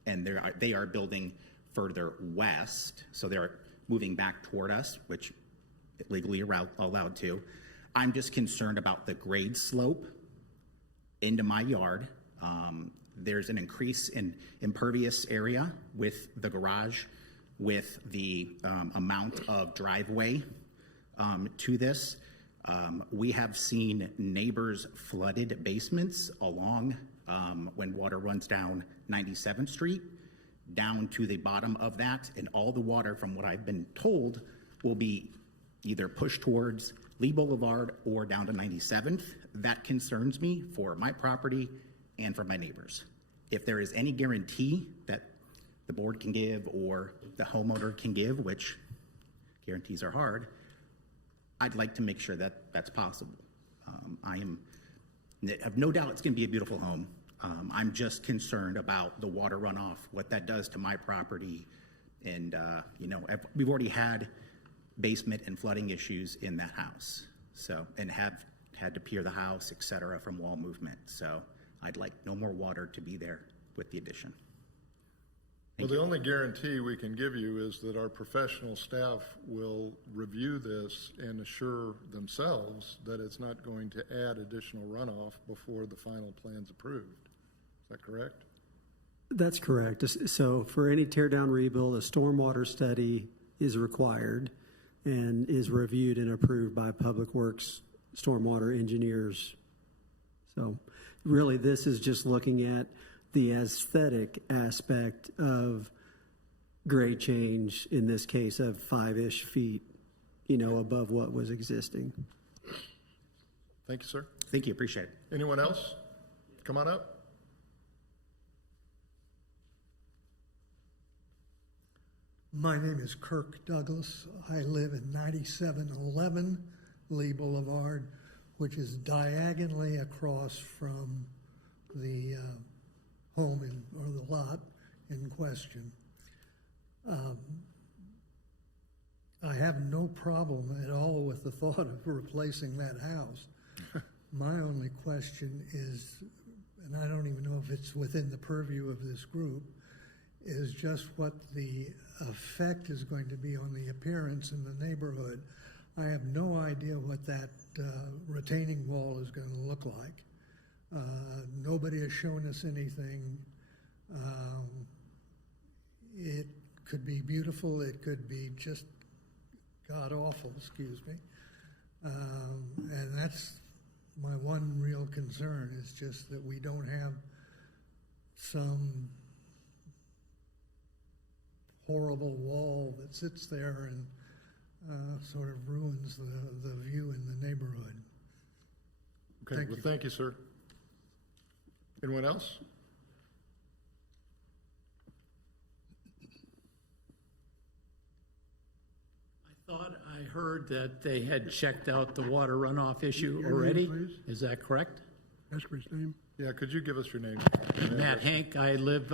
and they are building further west, so they're moving back toward us, which legally allowed to. I'm just concerned about the grade slope into my yard. There's an increase in impervious area with the garage, with the amount of driveway to this. We have seen neighbors' flooded basements along when water runs down 97th Street, down to the bottom of that, and all the water, from what I've been told, will be either pushed towards Lee Boulevard or down to 97th. That concerns me for my property and for my neighbors. If there is any guarantee that the board can give or the homeowner can give, which guarantees are hard, I'd like to make sure that that's possible. I have no doubt it's going to be a beautiful home. I'm just concerned about the water runoff, what that does to my property. And, we've already had basement and flooding issues in that house. So, and have had to pier the house, et cetera, from wall movement. So I'd like no more water to be there with the addition. Well, the only guarantee we can give you is that our professional staff will review this and assure themselves that it's not going to add additional runoff before the final plan's approved. Is that correct? That's correct. So for any tear down rebuild, a stormwater study is required and is reviewed and approved by Public Works stormwater engineers. So really this is just looking at the aesthetic aspect of grade change, in this case of 5-ish feet, above what was existing. Thank you, sir. Thank you, appreciate it. Anyone else? Come on up. My name is Kirk Douglas. I live in 9711 Lee Boulevard, which is diagonally across from the home or the lot in question. I have no problem at all with the thought of replacing that house. My only question is, and I don't even know if it's within the purview of this group, is just what the effect is going to be on the appearance in the neighborhood. I have no idea what that retaining wall is going to look like. Nobody has shown us anything. It could be beautiful. It could be just god-awful, excuse me. And that's my one real concern, is just that we don't have some horrible wall that sits there and sort of ruins the view in the neighborhood. Okay, thank you, sir. Anyone else? I thought I heard that they had checked out the water runoff issue already. Your name, please? Is that correct? Ask for his name. Yeah, could you give us your name? Matt Hank. I live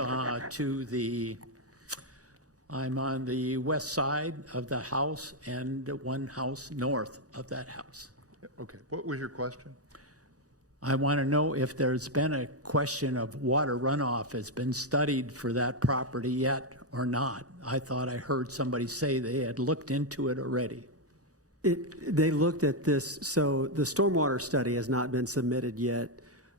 I'm on the west side of the house and one house north of that house. Okay, what was your question? I want to know if there's been a question of water runoff has been studied for that property yet or not. I thought I heard somebody say they had looked into it already. They looked at this, so the stormwater study has not been submitted yet,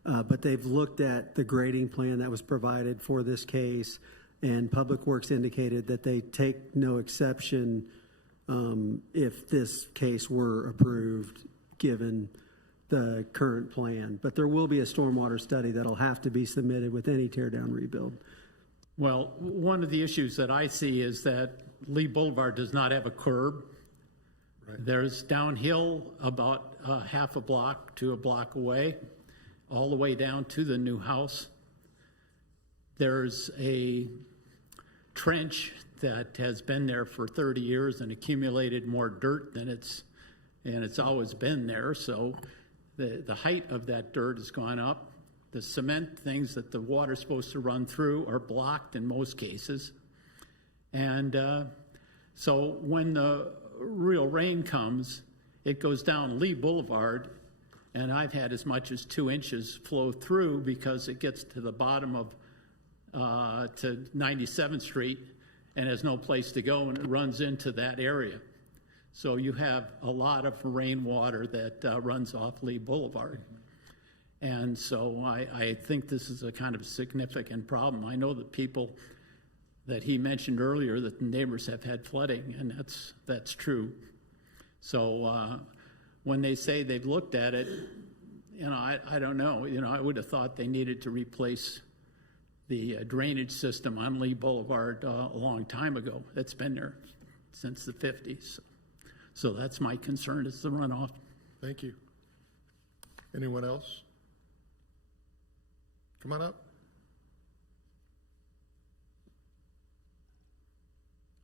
but they've looked at the grading plan that was provided for this case, and Public Works indicated that they take no exception if this case were approved, given the current plan. But there will be a stormwater study that'll have to be submitted with any tear down rebuild. Well, one of the issues that I see is that Lee Blvd does not have a curb. Right. There's downhill about half a block to a block away, all the way down to the new house. There's a trench that has been there for 30 years and accumulated more dirt than it's always been there. So the height of that dirt has gone up. The cement things that the water's supposed to run through are blocked in most cases. And so when the real rain comes, it goes down Lee Blvd, and I've had as much as 2 inches flow through because it gets to the bottom of to 97th Street and has no place to go, and it runs into that area. So you have a lot of rainwater that runs off Lee Blvd. And so I think this is a kind of significant problem. I know that people that he mentioned earlier, that the neighbors have had flooding, and that's true. So when they say they've looked at it, I don't know. I would have thought they needed to replace the drainage system on Lee Blvd a long time ago. It's been there since the 50s. So that's my concern, is the runoff. Thank you. Anyone else? Come on up.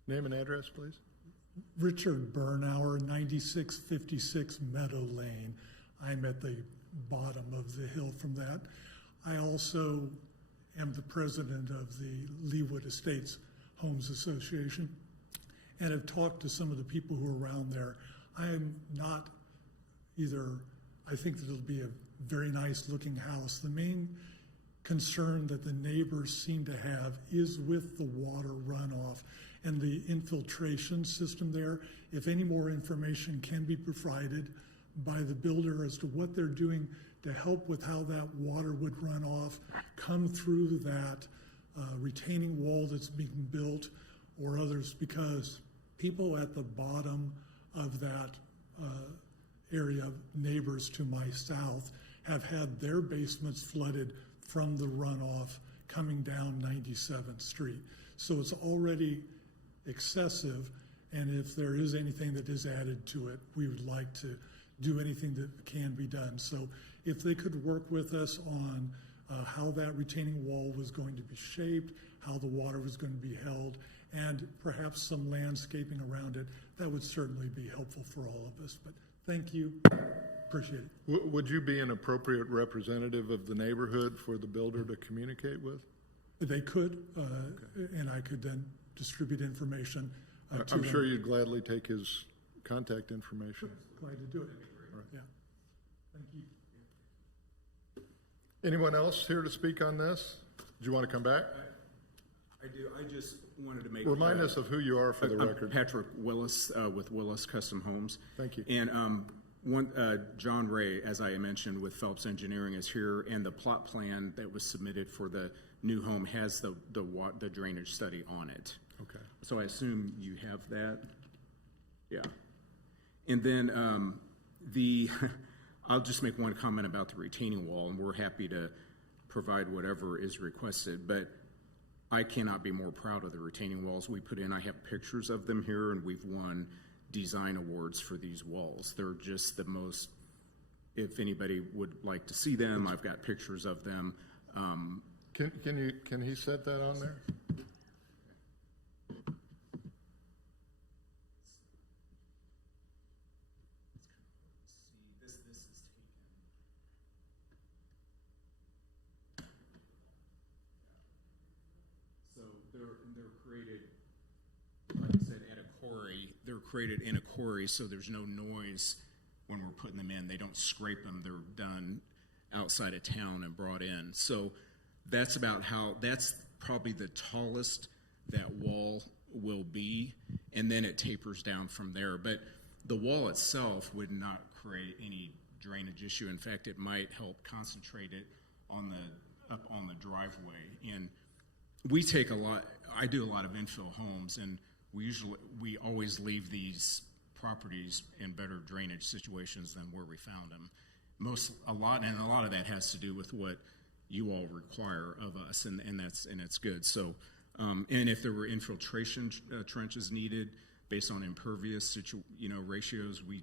Name and address, please. Richard Bernauer, 9656 Meadow Lane. I'm at the bottom of the hill from that. I also am the president of the Leewood Estates Homes Association and have talked to some of the people who are around there. I am not either, I think that it'll be a very nice looking house. The main concern that the neighbors seem to have is with the water runoff and the infiltration system there. If any more information can be provided by the builder as to what they're doing to help with how that water would run off, come through that retaining wall that's being built or others, because people at the bottom of that area, neighbors to my south, have had their basements flooded from the runoff coming down 97th Street. So it's already excessive, and if there is anything that is added to it, we would like to do anything that can be done. So if they could work with us on how that retaining wall was going to be shaped, how the water was going to be held, and perhaps some landscaping around it, that would certainly be helpful for all of us. But thank you. Appreciate it. Would you be an appropriate representative of the neighborhood for the builder to communicate with? They could, and I could then distribute information to I'm them. sure you'd gladly take his contact information. Glad to do it. Yeah. Thank you. Anyone else here to speak on this? Do you want to come back? I do. I just wanted to make... Remind us of who you are for the record. Patrick Willis with Willis Custom Homes. Thank you. And John Ray, as I mentioned, with Phelps Engineering is here, and the plot plan that was submitted for the new home has the drainage study on it. Okay. So I assume you have that? Yeah. And then I'll just make one comment about the retaining wall, and we're happy to provide whatever is requested, but I cannot be more proud of the retaining walls we put in. I have pictures of them here, and we've won design awards for these walls. They're just the most, if anybody would like to see them, I've got pictures of them. Can he set that on there? They're created, like I said, at a quarry. They're created in a quarry, so there's no noise when we're putting them in. They don't scrape them. They're done outside of town and brought in. So that's probably the tallest that wall will be, and then it tapers down from there. But the wall itself would not create any drainage issue. In fact, it might help concentrate it up on the driveway. And I do a lot of infill homes, and we always leave these properties in better drainage situations than where we found them. A lot of that has to do with what you all require of us, and it's good. So, and if there were infiltration trenches needed based on impervious ratios, we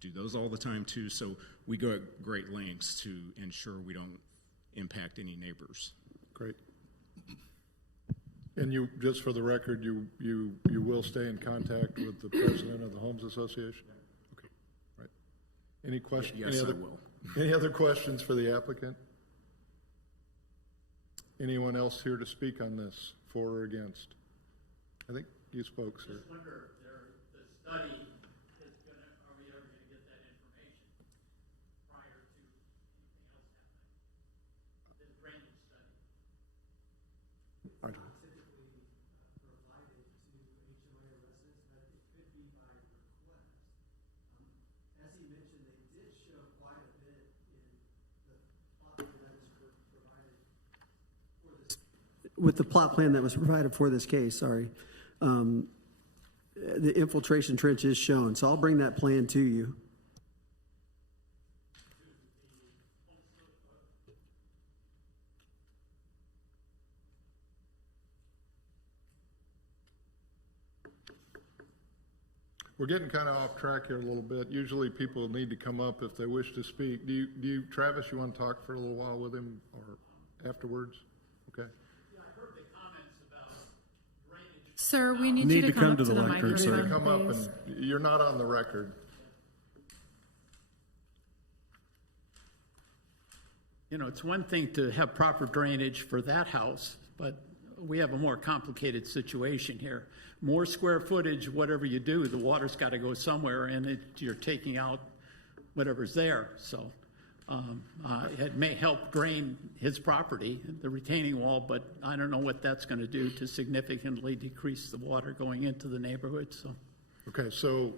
do those all the time too. So we go at great lengths to ensure we don't impact any neighbors. Great. And you, just for the record, you will stay in contact with the president of the Homes Association? Okay, right. Any questions? Yes, I will. Any other questions for the applicant? Anyone else here to speak on this, for or against? I think you spoke, sir. I wonder if the study is going to, are we ever going to get that information prior to anything else happening? The drainage study. I don't. Typically provided to HOA residents, but it could be by request. As he mentioned, they did show quite a bit in the plot plan that was provided for this. With the plot plan that was provided for this case, sorry. The infiltration trench is shown, so I'll bring that plan to you. We're getting kind of off track here a little bit. Usually people need to come up if they wish to speak. Do you, Travis, you want to talk for a little while with him or afterwards? Okay. Sir, we need you to come up to the microphone, You need to come up, please. and you're not on the record. You know, it's one thing to have proper drainage for that house, but we have a more complicated situation here. More square footage, whatever you do, the water's got to go somewhere, and you're taking out whatever's there. So it may help drain his property, the retaining wall, but I don't know what that's going to do to significantly decrease the water going into the neighborhood. So, Okay, so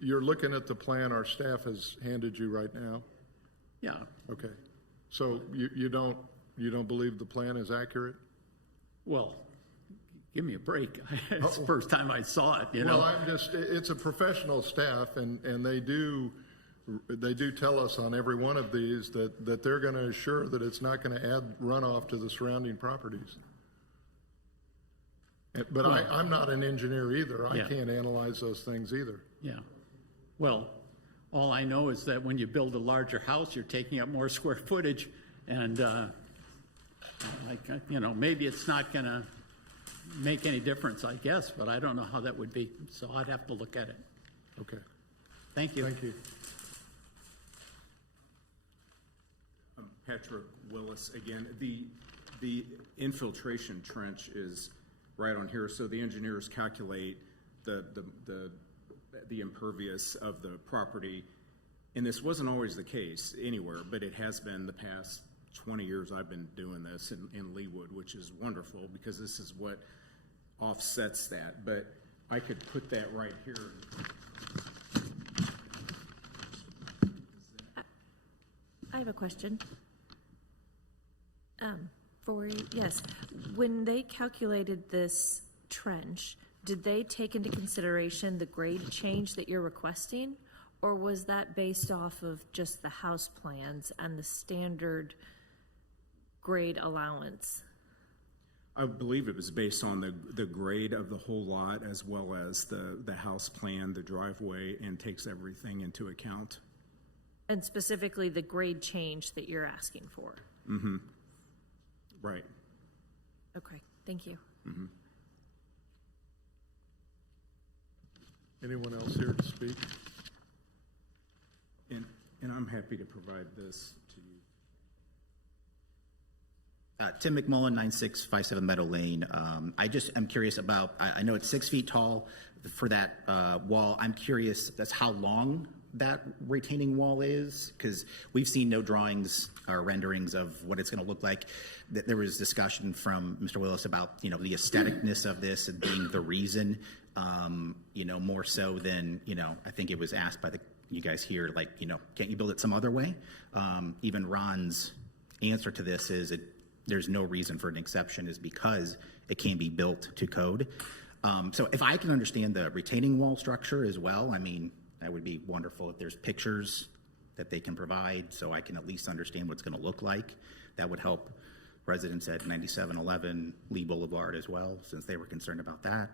you're looking at the plan our staff has handed you right now? yeah. Okay, so you don't believe the plan is accurate? Well, give me a break. It's the first time I saw it, Well, it's a professional staff, and they do tell us on every one of these that they're going to assure that it's not going to add runoff to the surrounding properties. But I'm not an engineer either. I can't analyze those things either. Yeah. Well, all I know is that when you build a larger house, you're taking up more square footage, and maybe it's not going to make any difference, I guess, but I don't know how that would be. So I'd have to look at it. Okay. Thank you. Thank you. Patrick Willis again. The infiltration trench is right on here, so the engineers calculate the impervious of the property, and this wasn't always the case anywhere, but it has been the past 20 years I've been doing this in Leewood, which is wonderful because this is what offsets that. But I could put that right here. I have a question. Yes, when they calculated this trench, did they take into consideration the grade change that you're requesting? Or was that based off of just the house plans and the standard grade allowance? I believe it was based on the grade of the whole lot as well as the house plan, the driveway, and takes everything into account. And specifically the grade change that you're asking for? Mm-hmm. Right. Okay, thank you. Mm-hmm. Anyone else here to speak? And I'm happy to provide this to you. Tim McMullen, 9657 Meadow Lane. I'm curious about, I know it's 6 feet tall for that wall. I'm curious, that's how long that retaining wall is? Because we've seen no drawings or renderings of what it's going to look like. There was discussion from Mr. Willis about, the aestheticness of this and being the reason, more so than, I think it was asked by you guys here, can't you build it some other way? Even Ron's answer to this is there's no reason for an exception is because it can be built to code. So if I can understand the retaining wall structure as well, I mean, that would be wonderful. If there's pictures that they can provide so I can at least understand what it's going to look like, that would help residents at 9711 Lee Boulevard as well, since they were concerned about that.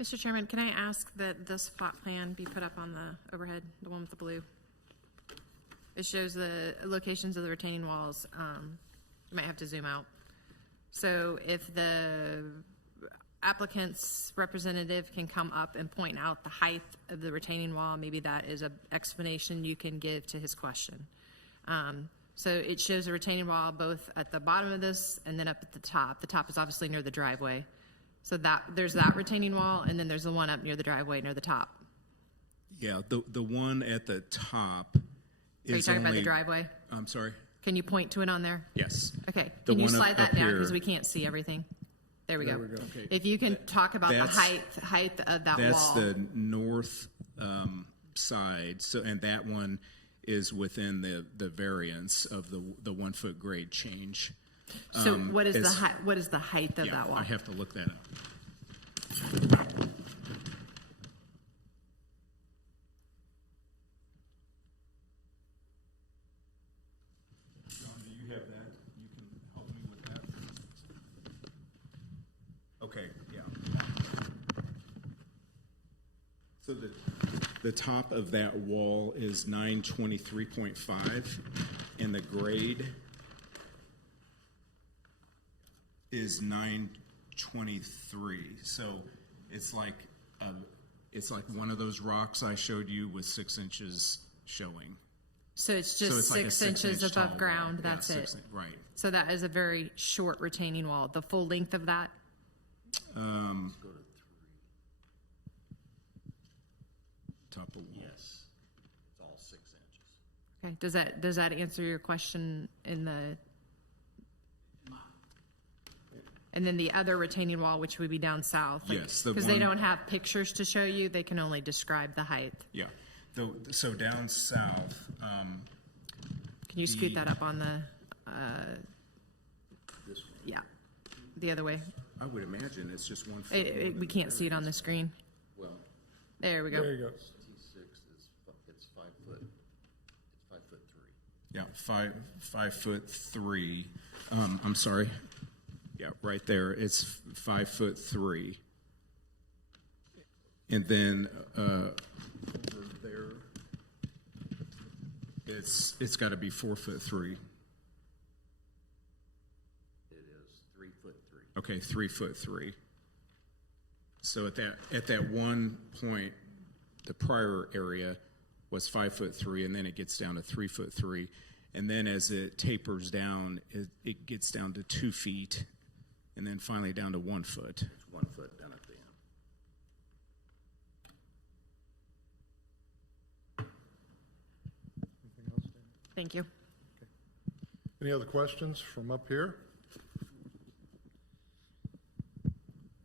Mr. Chairman, can I ask that this plot plan be put up on the overhead, the one with the blue? It shows the locations of the retaining walls. You might have to zoom out. So if the applicant's representative can come up and point out the height of the retaining wall, maybe that is an explanation you can give to his question. So it shows a retaining wall both at the bottom of this and then up at the top. The top is obviously near the driveway. So that there's that retaining wall, and then there's the one up near the driveway near the top. Yeah, the one at the top is Are you talking about the driveway? I'm sorry? Can you point to it on there? Yes. Okay. The Can you one slide that up down here. because we can't see everything? There we go. Okay. If you can talk about the height of that That's wall. the north side. So, and that one is within the variance of the 1 foot grade change. So what is the height of that wall? I have to look that up. John, do you have that? You can help me with that. Okay, yeah. So the top of that wall is 923.5, and the grade is 923. So it's like one of those rocks I showed you with 6 inches showing. So it's just like a 6 inches 6-inch tall above ground. wall. That's Yeah, it. Right. So that is a very short retaining wall. The full length of that? Top of wall. Yes, it's all 6 inches. Okay. Does that answer your question in the? And then the other retaining wall, which would be down south. Yes, Because they don't have pictures to show you. They can only describe the height. Yeah. So down south. Can you scoot that up on the? This one. Yeah, the other way. I would imagine it's just 1 foot. We can't see it on the screen. Well, There we go. There you go. T6 is, it's 5 foot, it's 5'3". Yeah, 5'3". I'm sorry. Yeah, right there. It's 5'3". And then over there, it's got to be 4'3". It is 3'3". Okay, 3'3". So at that one point, the prior area was 5'3", and then it gets down to 3'3", and then as it tapers down, it gets down to 2 feet, and then finally down to 1 foot. It's 1 foot down at the end. Thank you. Any other questions from up here?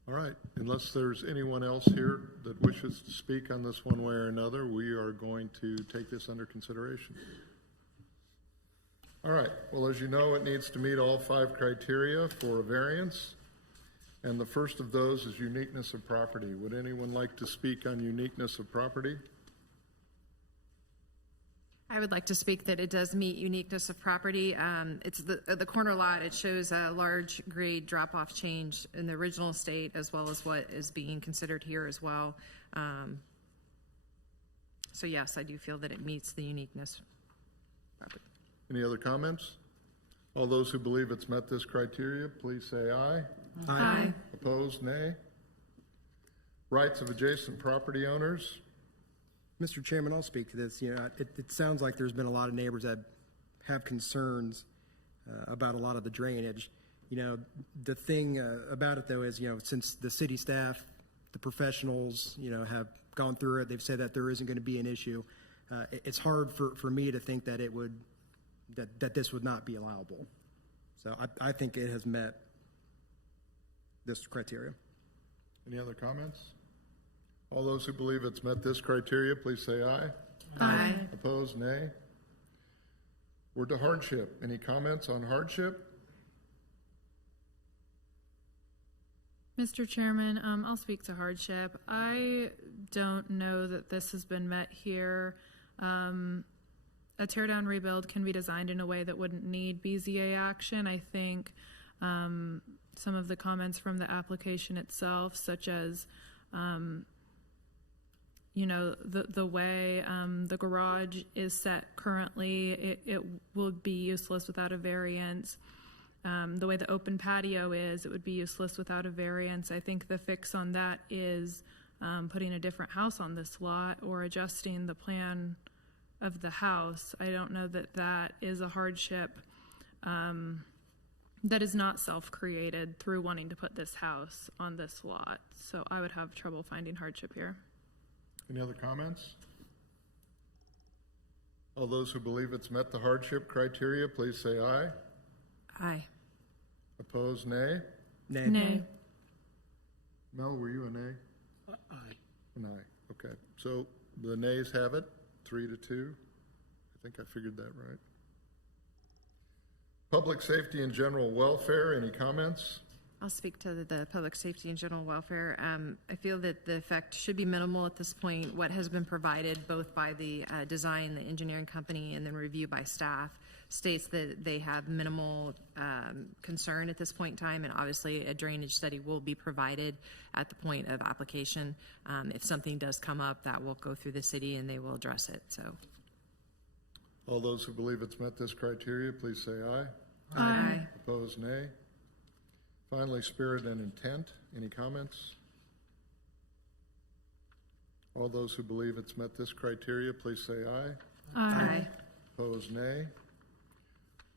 All right, unless there's anyone else here that wishes to speak on this one way or another, we are going to take this under consideration. All right, well, as you know, it needs to meet all 5 criteria for a variance, and the first of those is uniqueness of property. Would anyone like to speak on uniqueness of property? I would like to speak that it does meet uniqueness of property. It's the corner lot. It shows a large grade drop-off change in the original estate as well as what is being considered here as well. So yes, I do feel that it meets the uniqueness. Any other comments? All those who believe it's met this criteria, please say aye. Aye. Opposed, nay. Rights of adjacent property owners. Mr. Chairman, I'll speak to this. You know, it sounds like there's been a lot of neighbors that have concerns about a lot of the drainage. You know, the thing about it though is, you know, since the city staff, the professionals, you know, have gone through it, they've said that there isn't going to be an issue. It's hard for me to think that it would, that this would not be allowable. So I think it has met this criteria. Any other comments? All those who believe it's met this criteria, please say aye. Aye. Opposed, nay. We're to hardship. Any comments on hardship? Mr. Chairman, I'll speak to hardship. I don't know that this has been met here. A tear-down rebuild can be designed in a way that wouldn't need BZA action. I think some of the comments from the application itself, such as you know, the way the garage is set currently, it will be useless without a variance. The way the open patio is, it would be useless without a variance. I think the fix on that is putting a different house on this lot or adjusting the plan of the house. I don't know that that is a hardship that is not self-created through wanting to put this house on this lot. So I would have trouble finding hardship here. Any other comments? All those who believe it's met the hardship criteria, please say aye. Aye. Opposed, nay? Nay. Nay. Mel, were you a nay? Aye. An aye. Okay. So the nays have it, 3-2. I think I figured that right. Public safety and general welfare, any comments? I'll speak to the public safety and general welfare. I feel that the effect should be minimal at this point. What has been provided both by the design, the engineering company, and then review by staff states that they have minimal concern at this point in time, and obviously a drainage study will be provided at the point of application. If something does come up, that will go through the city and they will address it. So, All those who believe it's met this criteria, please say aye. Aye. Opposed, nay. Finally, spirit and intent, any comments? All those who believe it's met this criteria, please say aye. Aye. Opposed, nay.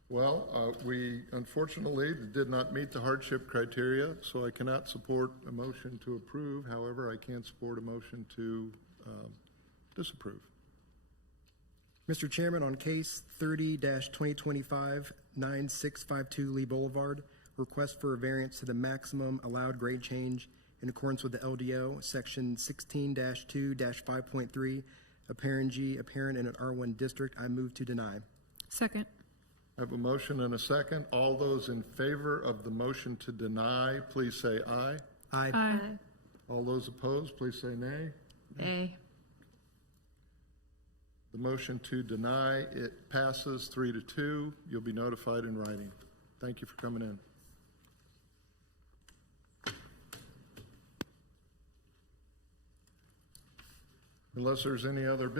Well, we unfortunately did not meet the hardship criteria, so I cannot support a motion to approve. However, I can support a motion to disapprove. Mr. Chairman, on case 30-2025, 9652 Lee Boulevard, request for a variance to the maximum allowed grade change in accordance with the LDO, section 16-2-5.3, apparent G, apparent in an R1 district. I move to deny. Second. I have a motion and a second. All those in favor of the motion to deny, please say aye. Aye. Aye. All those opposed, please say nay. nay. The motion to deny, it passes 3-2. You'll be notified in writing. Thank you for coming in. Unless there's any other business.